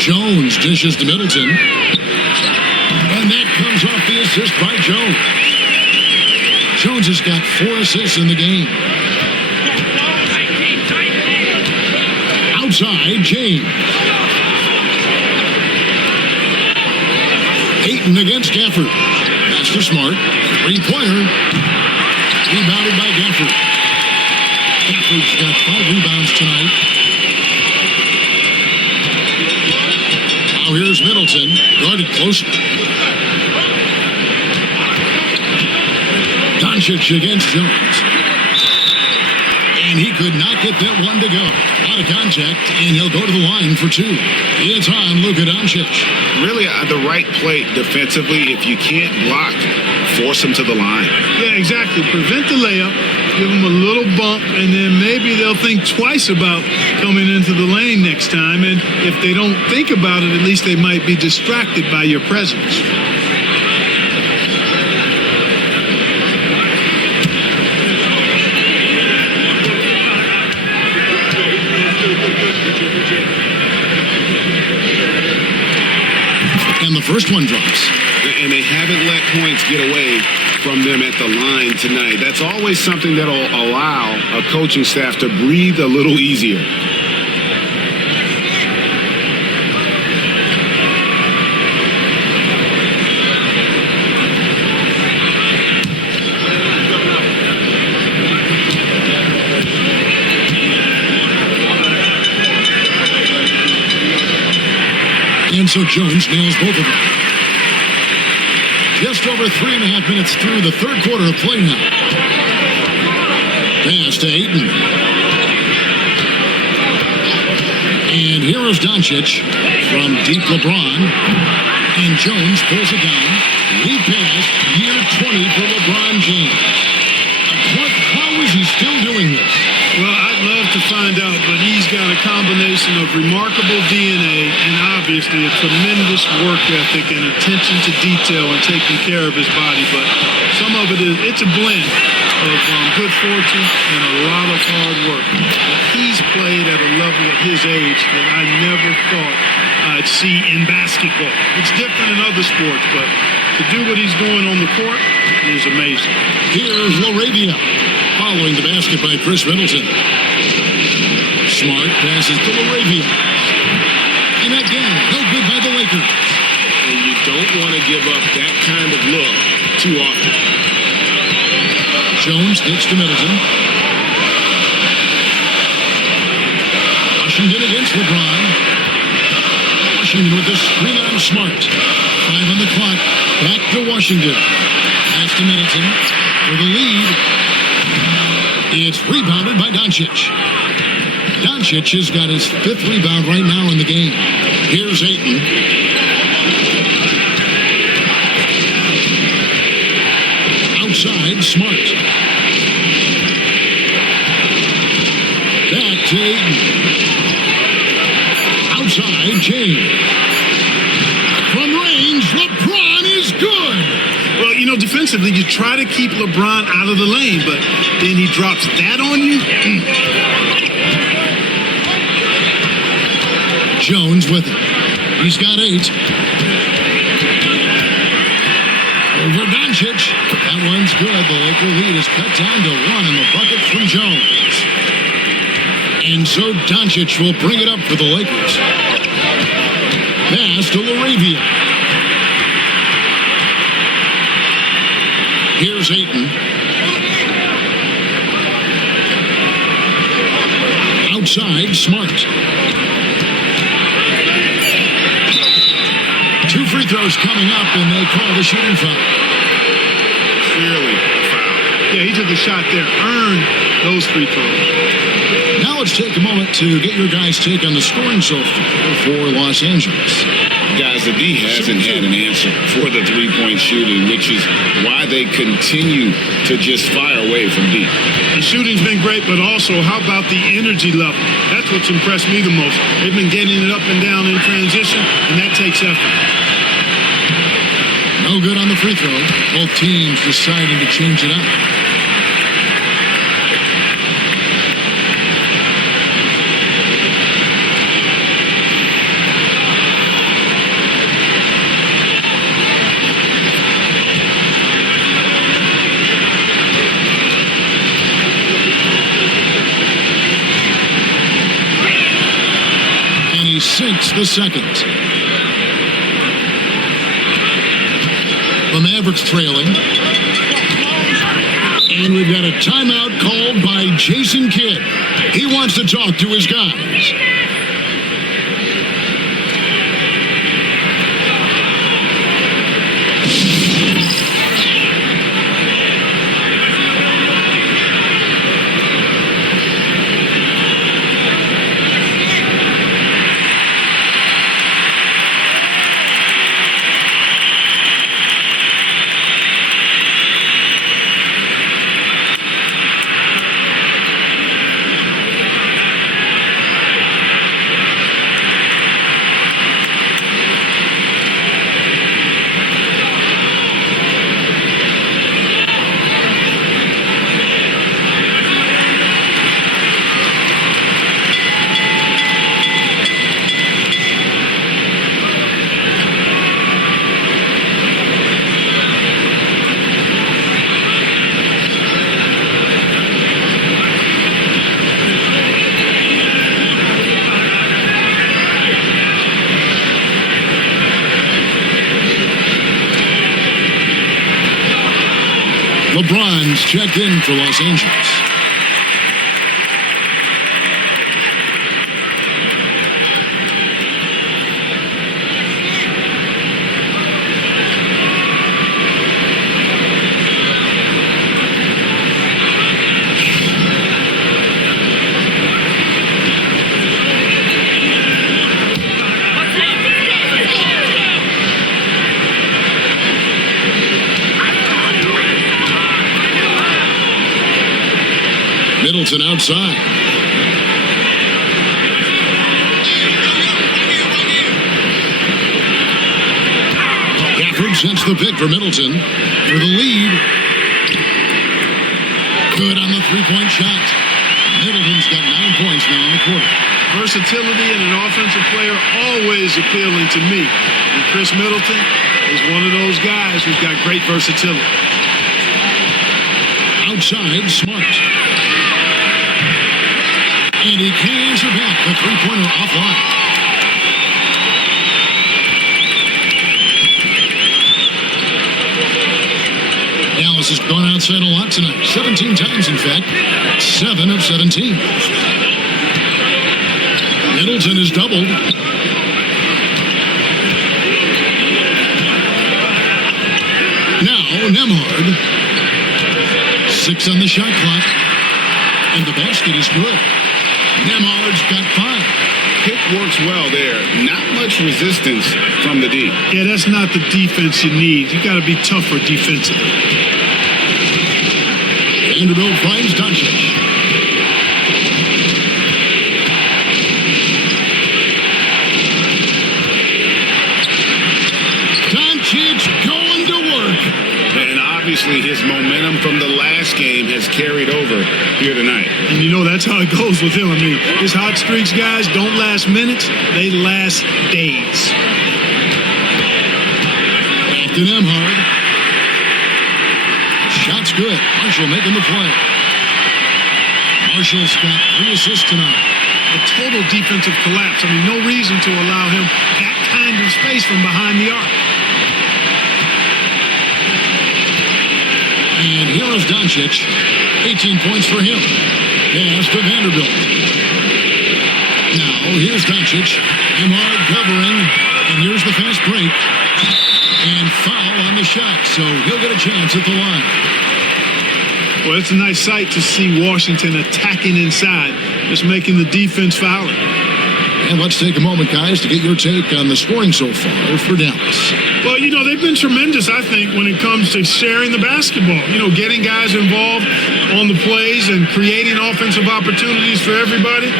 Jones dishes to Middleton. And that comes off the assist by Jones. Jones has got 4 assists in the game. Outside, James. Ayton against Gafford. That's the Smart. 3-pointer. Rebounded by Gafford. Gafford's got 5 rebounds tonight. Now here's Middleton, guarded closely. Dončić against Jones. And he could not get that one to go. Out of contact, and he'll go to the line for 2. It's on Luka Dončić. Really the right play defensively. If you can't block, force him to the line. Yeah, exactly. Prevent the layup. Give them a little bump, and then maybe they'll think twice about coming into the lane next time. And if they don't think about it, at least they might be distracted by your presence. And the first one drops. And they haven't let points get away from them at the line tonight. That's always something that'll allow a coaching staff to breathe a little easier. And so Jones nails both of them. Just over 3.5 minutes through the third quarter of play now. Pass to Ayton. And here is Dončić from deep LeBron. And Jones pulls it down. Lead pass, year 20 for LeBron James. How is he still doing this? Well, I'd love to find out, but he's got a combination of remarkable DNA and obviously a tremendous work ethic and attention to detail and taking care of his body. But some of it's a blend of good fortune and a lot of hard work. He's played at a level at his age that I never thought I'd see in basketball. It's different in other sports, but to do what he's doing on the court is amazing. Here's LaRavia. Following the basket by Chris Middleton. Smart passes to LaRavia. And again, no good by the Lakers. And you don't want to give up that kind of look too often. Jones gets to Middleton. Washington against LeBron. Washington with the screen on Smart. 5 on the clock. Back to Washington. Pass to Middleton for the lead. It's rebounded by Dončić. Dončić has got his 5th rebound right now in the game. Here's Ayton. Outside, Smart. Back to Ayton. Outside, James. From range, LeBron is good. Well, defensively, you try to keep LeBron out of the lane, but then he drops that on you. Jones with it. He's got 8. Over Dončić. That one's good. The Laker lead is cut down to 1 in the bucket from Jones. And so Dončić will bring it up for the Lakers. Pass to LaRavia. Here's Ayton. Outside, Smart. 2 free throws coming up, and they call the shooting foul. Clearly a foul. Yeah, he took a shot there, earned those free throws. Now let's take a moment to get your guys' take on the scoring so far for Los Angeles. Guys, the D hasn't had an answer for the three-point shooting, which is why they continue to just fire away from deep. The shooting's been great, but also how about the energy level? That's what's impressed me the most. They've been getting it up and down in transition, and that takes effort. No good on the free throw. Both teams deciding to change it up. Sinks the second. The Mavericks trailing. And we've got a timeout called by Jason Kidd. He wants to talk to his guys. LeBron's checked in for Los Angeles. Middleton outside. Gafford sets the pick for Middleton for the lead. Good on the three-point shot. Middleton's got 9 points now in the quarter. Versatility in an offensive player always appealing to me. And Chris Middleton is one of those guys who's got great versatility. Outside, Smart. And he cans her back. The three-pointer offline. Dallas has gone outside a lot tonight. 17 times, in fact. 7 of 17. Middleton is doubled. Now, Nembhard. 6 on the shot clock. And the basket is good. Nembhard's got 5. Pick works well there. Not much resistance from the D. Yeah, that's not the defense you need. You got to be tougher defensively. Vanderbilt finds Dončić. Dončić going to work. And obviously his momentum from the last game has carried over here tonight. And you know that's how it goes with him. I mean, his hot streaks, guys, don't last minutes. They last days. Back to Nembhard. Shot's good. Marshall making the play. Marshall's got 3 assists tonight. A total defensive collapse. I mean, no reason to allow him that kind of space from behind the arc. And here is Dončić. 18 points for him. Pass to Vanderbilt. Now, here's Dončić. Nembhard covering. And here's the fast break. And foul on the shot. So he'll get a chance at the line. Well, it's a nice sight to see Washington attacking inside, just making the defense foul. And let's take a moment, guys, to get your take on the scoring so far for Dallas. Well, you know, they've been tremendous, I think, when it comes to sharing the basketball. You know, getting guys involved on the plays and creating offensive opportunities for everybody.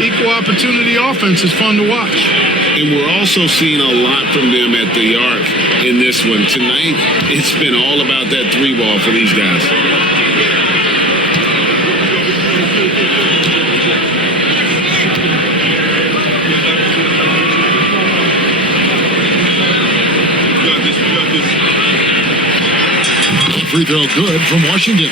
Equal opportunity offense is fun to watch. And we're also seeing a lot from them at the arc in this one. Tonight, it's been all about that 3-ball for these guys. Free throw good from Washington.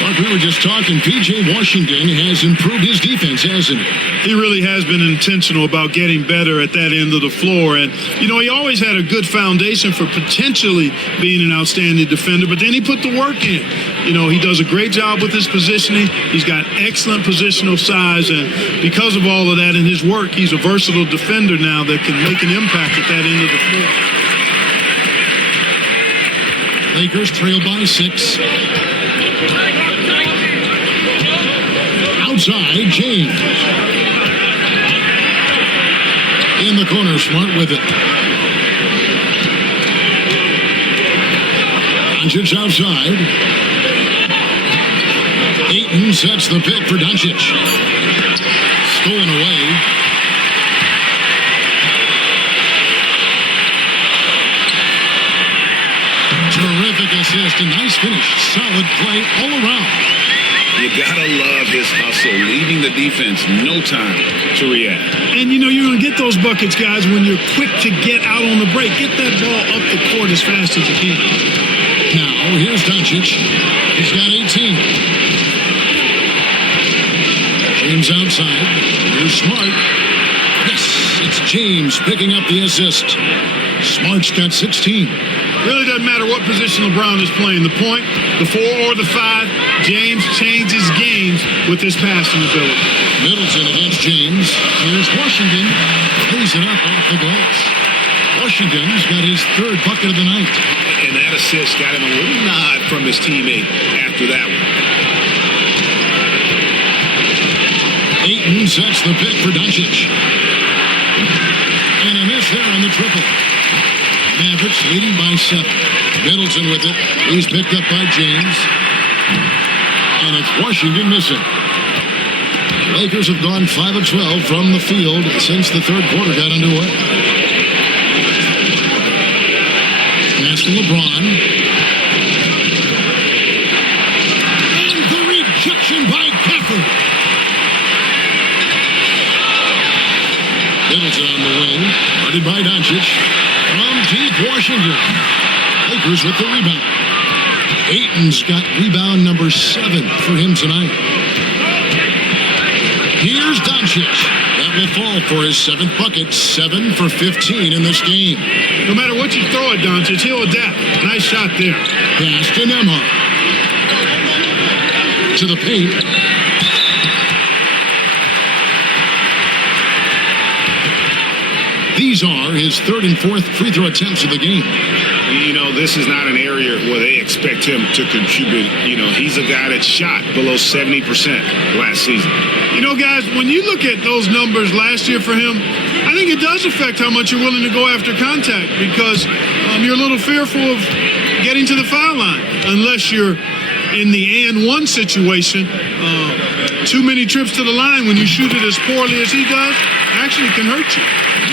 Like we were just talking, P.J. Washington has improved his defense, hasn't he? He really has been intentional about getting better at that end of the floor. And, you know, he always had a good foundation for potentially being an outstanding defender, but then he put the work in. You know, he does a great job with his positioning. He's got excellent positional size, and because of all of that in his work, he's a versatile defender now that can make an impact at that end of the floor. Lakers trail by 6. Outside, James. In the corner, Smart with it. Dončić outside. Ayton sets the pick for Dončić. Stolen away. Terrific assist, a nice finish. Solid play all around. You gotta love his hustle, leaving the defense no time to react. And, you know, you're going to get those buckets, guys, when you're quick to get out on the break. Get that ball up the court as fast as you can. Now, here's Dončić. He's got 18. James outside. Here's Smart. Yes, it's James picking up the assist. Smart's got 16. Really doesn't matter what position LeBron is playing, the point, the 4 or the 5, James changes games with his passing ability. Middleton against James. Here's Washington. Cleans it up off the glass. Washington's got his 3rd bucket of the night. And that assist got him a little nod from his teammate after that one. Ayton sets the pick for Dončić. And a miss there on the triple. Mavericks leading by 7. Middleton with it. He's picked up by James. And it's Washington missing. Lakers have gone 5 of 12 from the field since the third quarter got underway. Pass to LeBron. And the rejection by Gafford. Middleton on the wing. Guarded by Dončić. From deep Washington. Lakers with the rebound. Ayton's got rebound number 7 for him tonight. Here's Dončić. That will fall for his 7th bucket. 7 for 15 in this game. No matter what you throw at Dončić, he'll adapt. Nice shot there. Pass to Nembhard. To the paint. These are his 3rd and 4th free throw attempts of the game. You know, this is not an area where they expect him to contribute. You know, he's a guy that shot below 70% last season. You know, guys, when you look at those numbers last year for him, I think it does affect how much you're willing to go after contact because you're a little fearful of getting to the foul line unless you're in the and one situation. Too many trips to the line when you shoot it as poorly as he does actually can hurt you.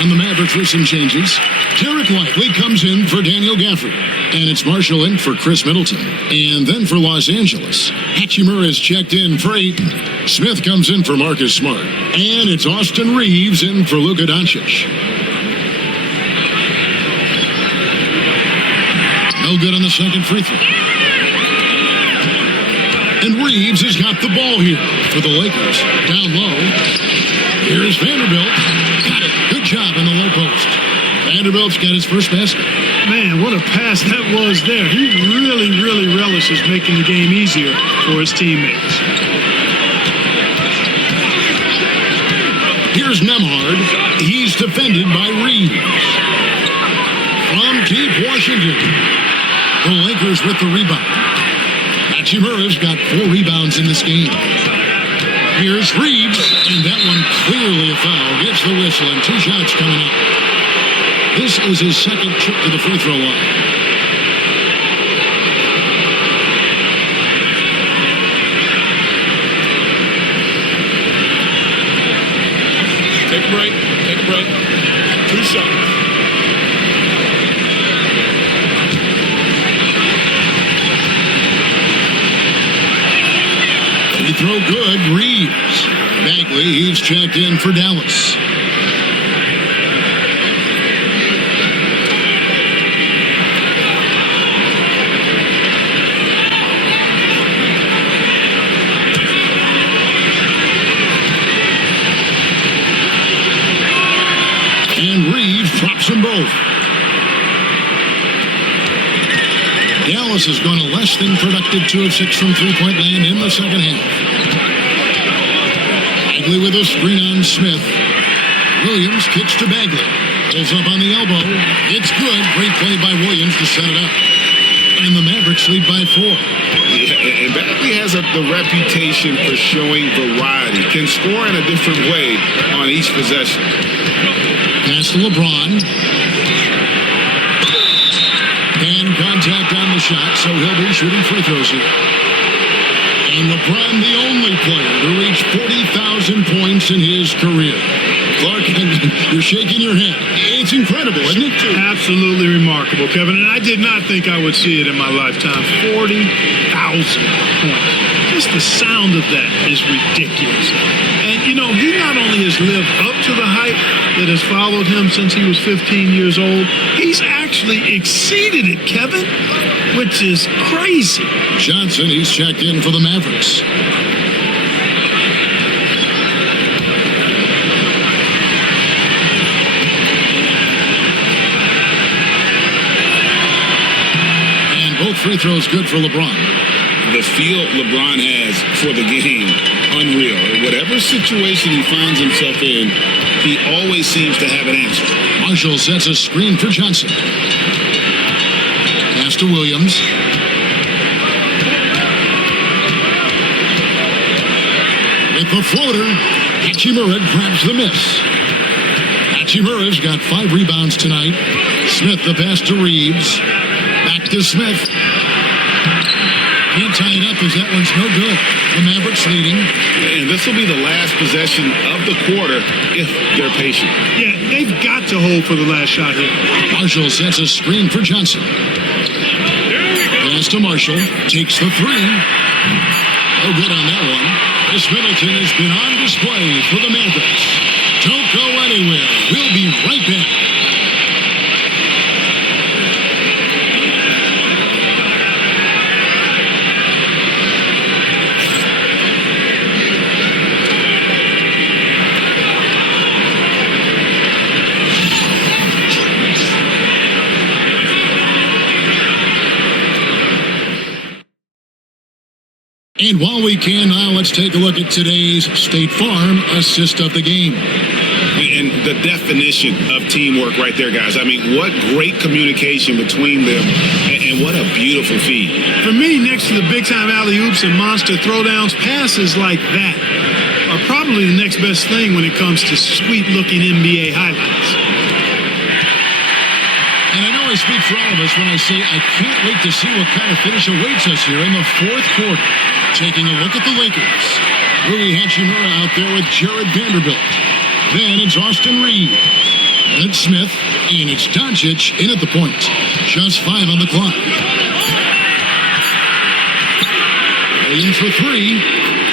On the Mavericks with some changes. Derek Whiteley comes in for Daniel Gafford. And it's Marshall in for Chris Middleton. And then for Los Angeles, Hachimura is checked in for Ayton. Smith comes in for Marcus Smart. And it's Austin Reeves in for Luka Dončić. No good on the second free throw. And Reeves has got the ball here for the Lakers. Down low. Here's Vanderbilt. Got it. Good job in the low post. Vanderbilt's got his first basket. Man, what a pass that was there. He really relishes making the game easier for his teammates. Here's Nembhard. He's defended by Reeves. From deep Washington. The Lakers with the rebound. Hachimura's got 4 rebounds in this game. Here's Reeves, and that one clearly a foul. Gets the whistle, and 2 shots coming up. This is his 2nd trip to the free throw line. Take a break. Take a break. 2 shots. Free throw good. Reeves. Bagley, he's checked in for Dallas. And Reeves drops them both. Dallas has gone a less than productive 2 of 6 from three-point land in the second half. Bagley with a screen on Smith. Williams kicks to Bagley. Pulls up on the elbow. It's good. Great play by Williams to set it up. And the Mavericks lead by 4. Yeah, and Bagley has the reputation for showing variety. Can score in a different way on each possession. Pass to LeBron. And contact on the shot, so he'll be shooting free throws here. And LeBron, the only player to reach 40,000 points in his career. Clark, you're shaking your head. It's incredible, isn't it? Absolutely remarkable, Kevin. And I did not think I would see it in my lifetime. 40,000 points. Just the sound of that is ridiculous. And, you know, he not only has lived up to the hype that has followed him since he was 15 years old, he's actually exceeded it, Kevin, which is crazy. Johnson, he's checked in for the Mavericks. And both free throws good for LeBron. The feel LeBron has for the game, unreal. Whatever situation he finds himself in, he always seems to have an answer. Marshall sets a screen for Johnson. Pass to Williams. With the floater, Hachimura grabs the miss. Hachimura's got 5 rebounds tonight. Smith the pass to Reeves. Back to Smith. Can't tie it up because that one's no good. The Mavericks leading. And this will be the last possession of the quarter if they're patient. Yeah, they've got to hold for the last shot here. Marshall sets a screen for Johnson. Pass to Marshall. Takes the three. No good on that one. This Middleton has been on display for the Mavericks. Don't go anywhere. We'll be right back. And while we can now, let's take a look at today's State Farm assist of the game. And the definition of teamwork right there, guys. I mean, what great communication between them, and what a beautiful feed. For me, next to the big-time alley-oops and monster throwdowns, passes like that are probably the next best thing when it comes to sweet-looking NBA highlights. And I know I speak for all of us when I say I can't wait to see what kind of finish awaits us here in the fourth quarter. Taking a look at the Lakers. Rui Hachimura out there with Jared Vanderbilt. Then it's Austin Reeves. Then it's Smith. And it's Dončić in at the point. Just 5 on the clock. Williams for 3.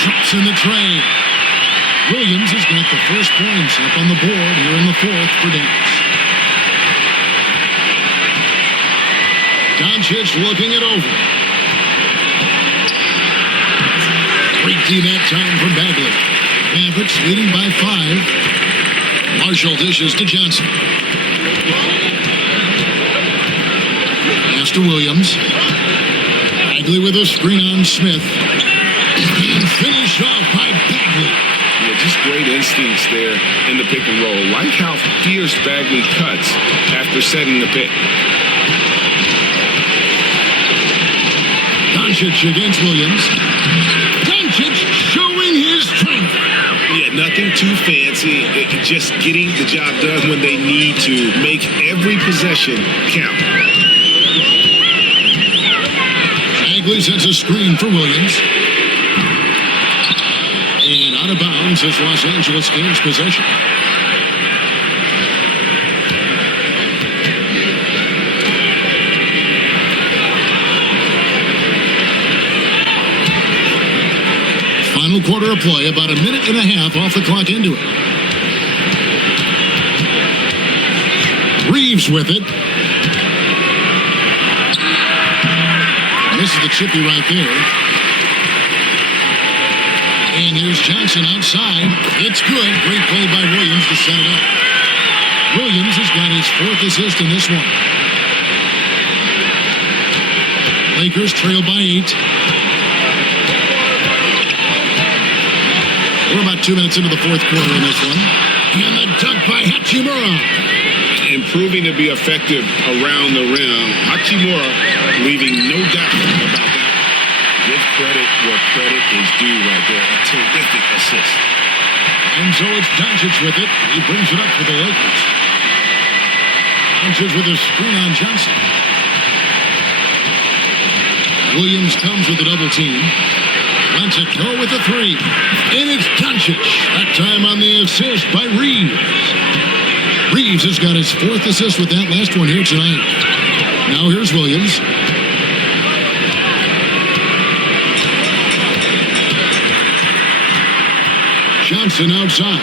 Drops in the tray. Williams has got the first points up on the board here in the fourth for Dallas. Dončić looking it over. Great D that time from Bagley. Mavericks leading by 5. Marshall dishes to Johnson. Pass to Williams. Bagley with a screen on Smith. And finish off by Bagley. Yeah, just great instincts there in the pick and roll. Like how fierce Bagley cuts after setting the pick. Dončić against Williams. Showing his strength. Yeah, nothing too fancy. Just getting the job done when they need to. Make every possession count. Bagley sets a screen for Williams. And out of bounds as Los Angeles gains possession. Final quarter of play, about a minute and a half off the clock into it. Reeves with it. And this is the chippy right there. And here's Johnson outside. It's good. Great play by Williams to set it up. Williams has got his 4th assist in this one. Lakers trail by 8. We're about 2 minutes into the fourth quarter in this one. And the dunk by Hachimura. Improving to be effective around the rim. Hachimura leaving no doubt about that. Give credit where credit is due right there. A terrific assist. And so it's Dončić with it. He brings it up for the Lakers. Dončić with a screen on Johnson. Williams comes with a double team. Lets it go with a 3. And it's Dončić. That time on the assist by Reeves. Reeves has got his 4th assist with that last one here tonight. Now here's Williams. Johnson outside.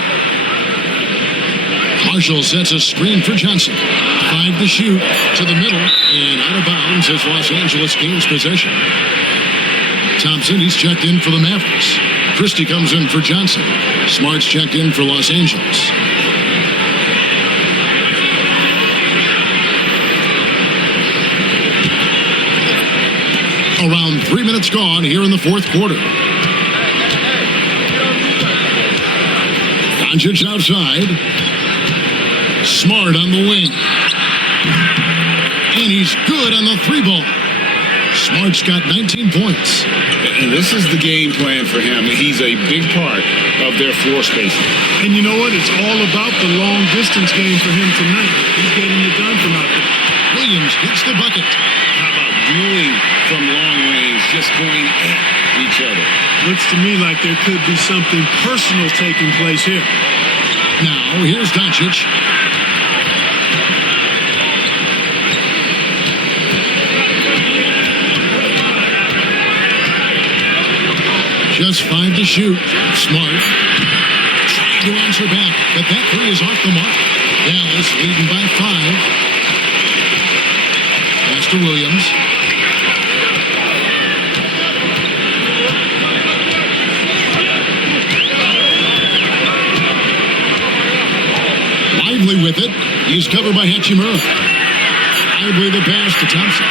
Marshall sets a screen for Johnson. 5 to shoot to the middle. And out of bounds as Los Angeles gains possession. Thompson, he's checked in for the Mavericks. Christie comes in for Johnson. Smart's checked in for Los Angeles. Around 3 minutes gone here in the fourth quarter. Dončić outside. Smart on the wing. And he's good on the 3-ball. Smart's got 19 points. And this is the game plan for him. He's a big part of their floor spacing. And you know what? It's all about the long distance game for him tonight. He's getting it done from out there. Williams gets the bucket. How about dueling from long range, just going Looks to me like there could be something personal taking place here. Now, here's Dončić. Just 5 to shoot. Smart. Trying to answer back, but that three is off the mark. Dallas leading by 5. Pass to Williams. Lively with it. He's covered by Hachimura. Lively the pass to Thompson.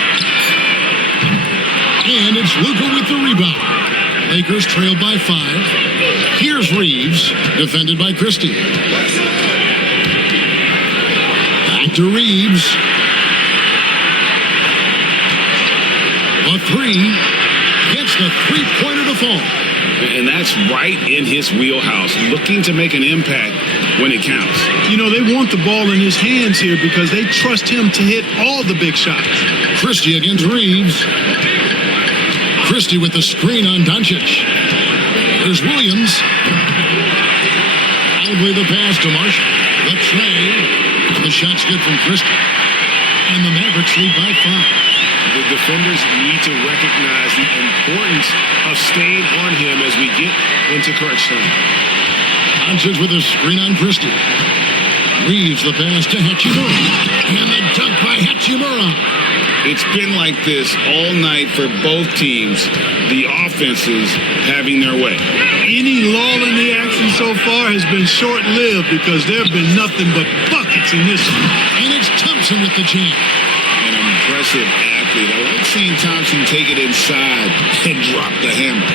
And it's Luka with the rebound. Lakers trail by 5. Here's Reeves, defended by Christie. Back to Reeves. A three. Gets the three-pointer to fall. And that's right in his wheelhouse, looking to make an impact when it counts. You know, they want the ball in his hands here because they trust him to hit all the big shots. Christie against Reeves. Christie with the screen on Dončić. There's Williams. Lively the pass to Marshall. The tray. The shot's good from Christie. And the Mavericks lead by 5. The defenders need to recognize the importance of staying on him as we get into crunch time. Dončić with a screen on Christie. Reeves the pass to Hachimura. And the dunk by Hachimura. It's been like this all night for both teams. The offenses having their way. Any lull in the action so far has been short-lived because there have been nothing but buckets in this one. And it's Thompson with the jam. An impressive athlete. I like seeing Thompson take it inside and drop the hammer.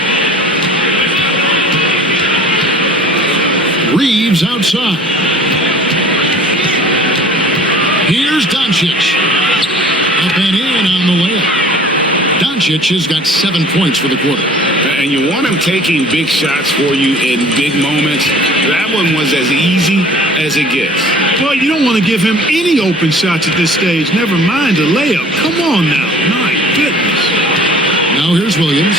Reeves outside. Here's Dončić. Up and in on the layup. Dončić has got 7 points for the quarter. And you want him taking big shots for you in big moments. That one was as easy as it gets. Well, you don't want to give him any open shots at this stage. Never mind a layup. Come on now. My goodness. Now here's Williams.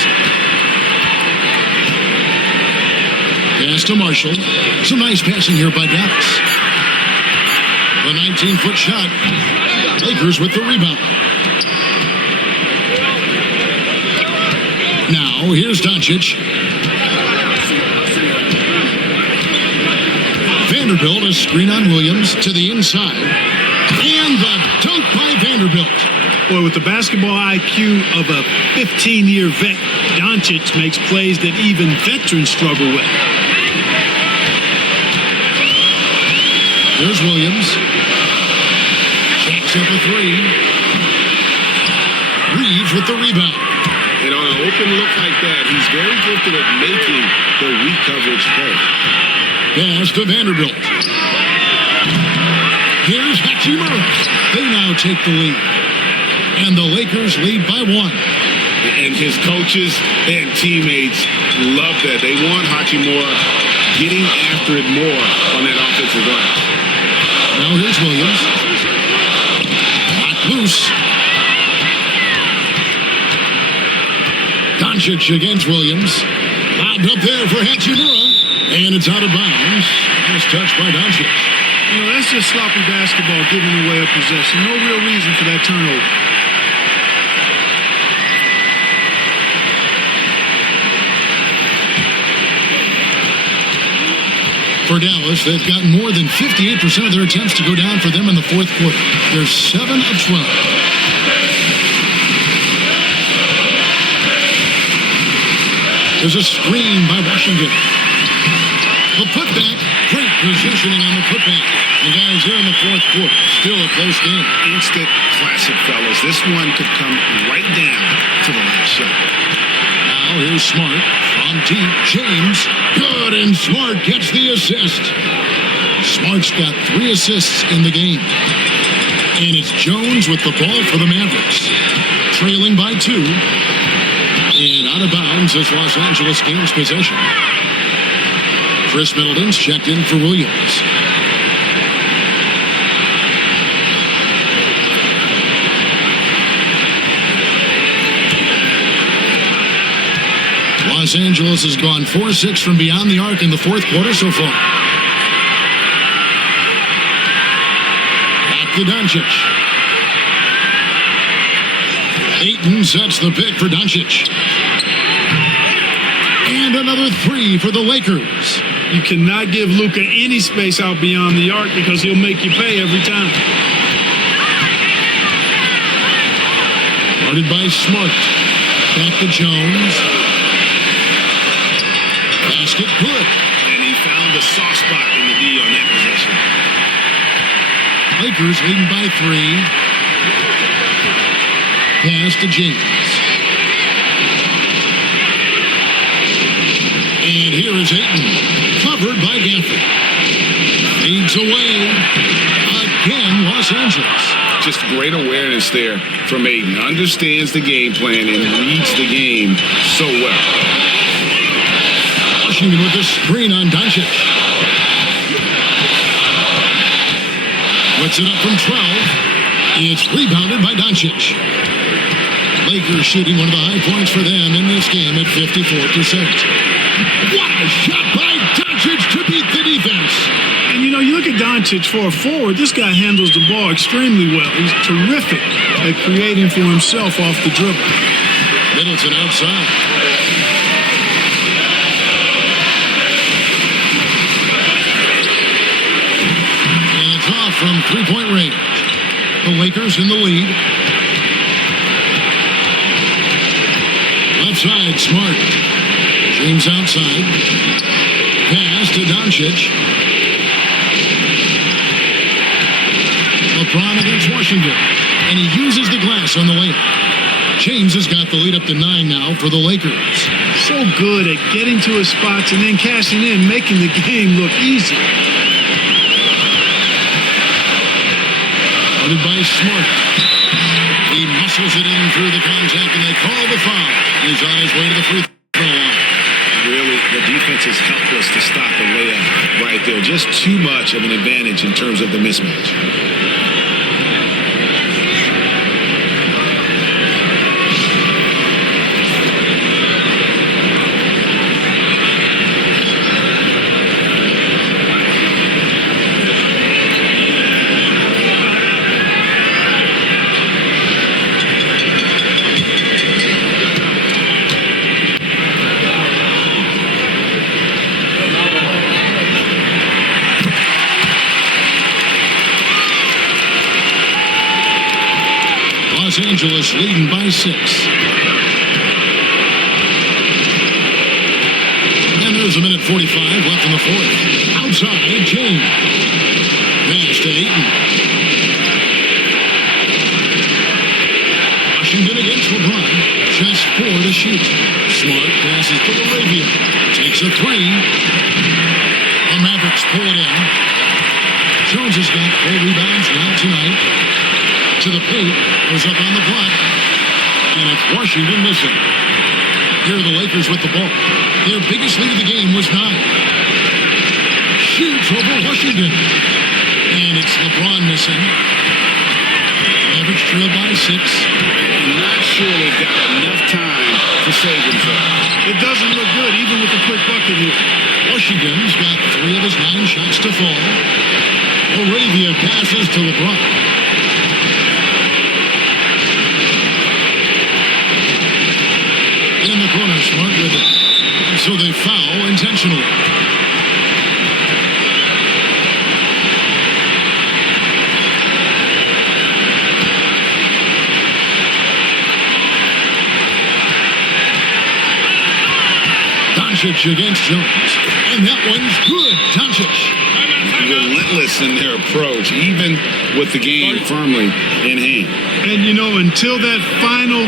Pass to Marshall. Some nice passing here by Dallas. The 19-foot shot. Lakers with the rebound. Now here's Dončić. Vanderbilt, a screen on Williams to the inside. And the dunk by Vanderbilt. Boy, with the basketball IQ of a 15-year vet, Dončić makes plays that even veterans struggle with. There's Williams. Jacks up a three. Reeves with the rebound. And on an open look like that, he's very gifted at making the weak coverage play. Pass to Vanderbilt. Here's Hachimura. They now take the lead. And the Lakers lead by 1. And his coaches and teammates love that. They want Hachimura getting after it more on that offensive line. Now here's Williams. Not loose. Dončić against Williams. Lobbed up there for Hachimura. And it's out of bounds. Nice touch by Dončić. You know, that's just sloppy basketball giving away a possession. No real reason for that turnover. For Dallas, they've got more than 58% of their attempts to go down for them in the fourth quarter. They're 7 of 12. There's a screen by Washington. The putback, great positioning on the putback. The guys here in the fourth quarter, still a close game. Instant classic, fellas. This one could come right down to the last shot. Now here's Smart from deep. James, good, and Smart gets the assist. Smart's got 3 assists in the game. And it's Jones with the ball for the Mavericks. Trailing by 2. And out of bounds as Los Angeles gains possession. Chris Middleton's checked in for Williams. Los Los Angeles has gone 4-6 from beyond the arc in the fourth quarter so far. Back to Dončić. Ayton sets the pick for Dončić. And another three for the Lakers. You cannot give Luka any space out beyond the arc because he'll make you pay every time. Guarded by Smart. Back to Jones. Basket good. And he found a soft spot in the D on that possession. Lakers leading by 3. Pass to James. And here is Ayton. Covered by Gafford. Feeds away. Again, Los Angeles. Just great awareness there from Ayton. Understands the game plan and reads the game so well. Washington with the screen on Dončić. Puts it up from 12. It's rebounded by Dončić. Lakers shooting one of the high points for them in this game at 54%. What a shot by Dončić to beat the defense. And, you know, you look at Dončić for a forward, this guy handles the ball extremely well. He's terrific at creating for himself off the dribble. Middleton outside. And it's off from three-point range. The Lakers in the lead. Left side, Smart. James outside. Pass to Dončić. LeBron against Washington. And he uses the glass on the layup. James has got the lead up to 9 now for the Lakers. So good at getting to his spots and then cashing in, making the game look easy. Guarded by Smart. He muscles it in through the contact and they call the foul. He's on his way to the free throw line. Really, the defense is helpless to stop the layup right there. Just too much of an advantage in terms of the mismatch. Los Angeles leading by 6. And there's a minute 45 left in the fourth. Outside, James. Pass to Ayton. Washington against LeBron. Just 4 to shoot. Smart passes to LaRavia. Takes a 3. The Mavericks pull it in. Jones has got 4 rebounds now tonight. To the paint, goes up on the block, and it's Washington missing. Here are the Lakers with the ball. Their biggest lead of the game was 9. Shoots over Washington, and it's LeBron missing. Mavericks trail by 6. Not sure they've got enough time to save themselves. It doesn't look good, even with a quick bucket here. Washington's got 3 of his 9 shots to fall. LaRavia passes to LeBron. In the corner, Smart with it. So they foul intentionally. Dončić against Jones. And that one's good. Dončić. Relentless in their approach, even with the game firmly in hand. And, you know, until that final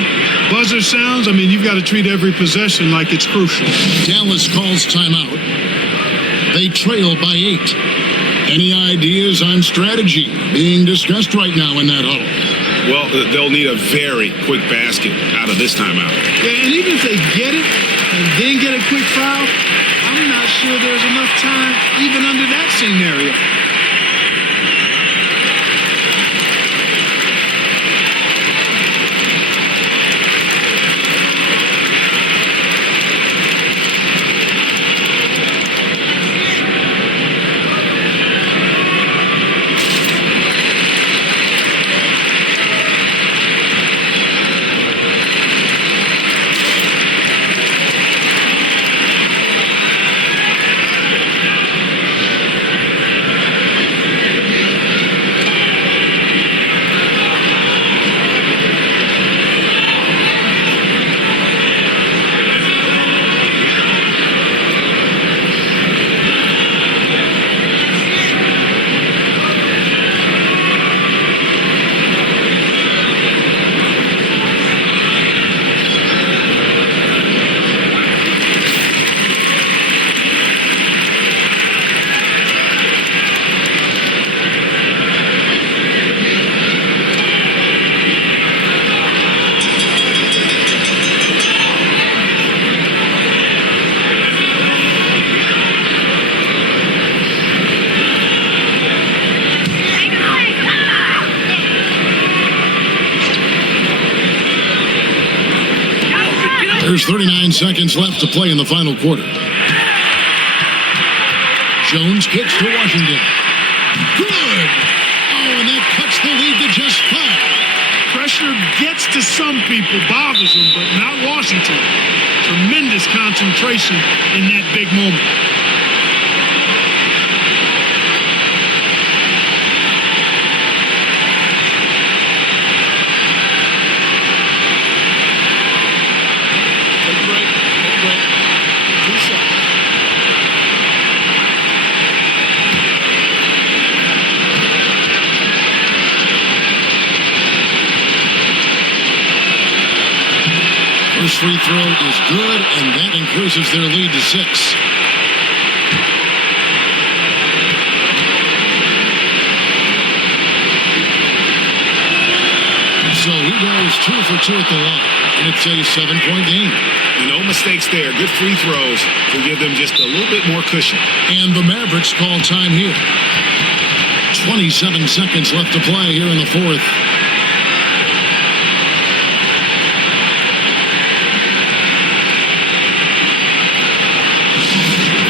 buzzer sounds, I mean, you've got to treat every possession like it's crucial. Dallas calls timeout. They trail by 8. Any ideas on strategy being discussed right now in that huddle? Well, they'll need a very quick basket out of this timeout. Yeah, and even if they get it and then get a quick foul, I'm not sure there's enough time even under that scenario. There's 39 seconds left to play in the final quarter. Jones kicks to Washington. Good! Oh, and that cuts the lead to just 5. Pressure gets to some people, bothers them, but not Washington. Tremendous concentration in that big moment. First free throw is good, and that increases their lead to 6. So he goes 2 for 2 at the line, and it's a 7-point game. No mistakes there. Good free throws to give them just a little bit more cushion. And the Mavericks call time here. 27 seconds left to play here in the fourth.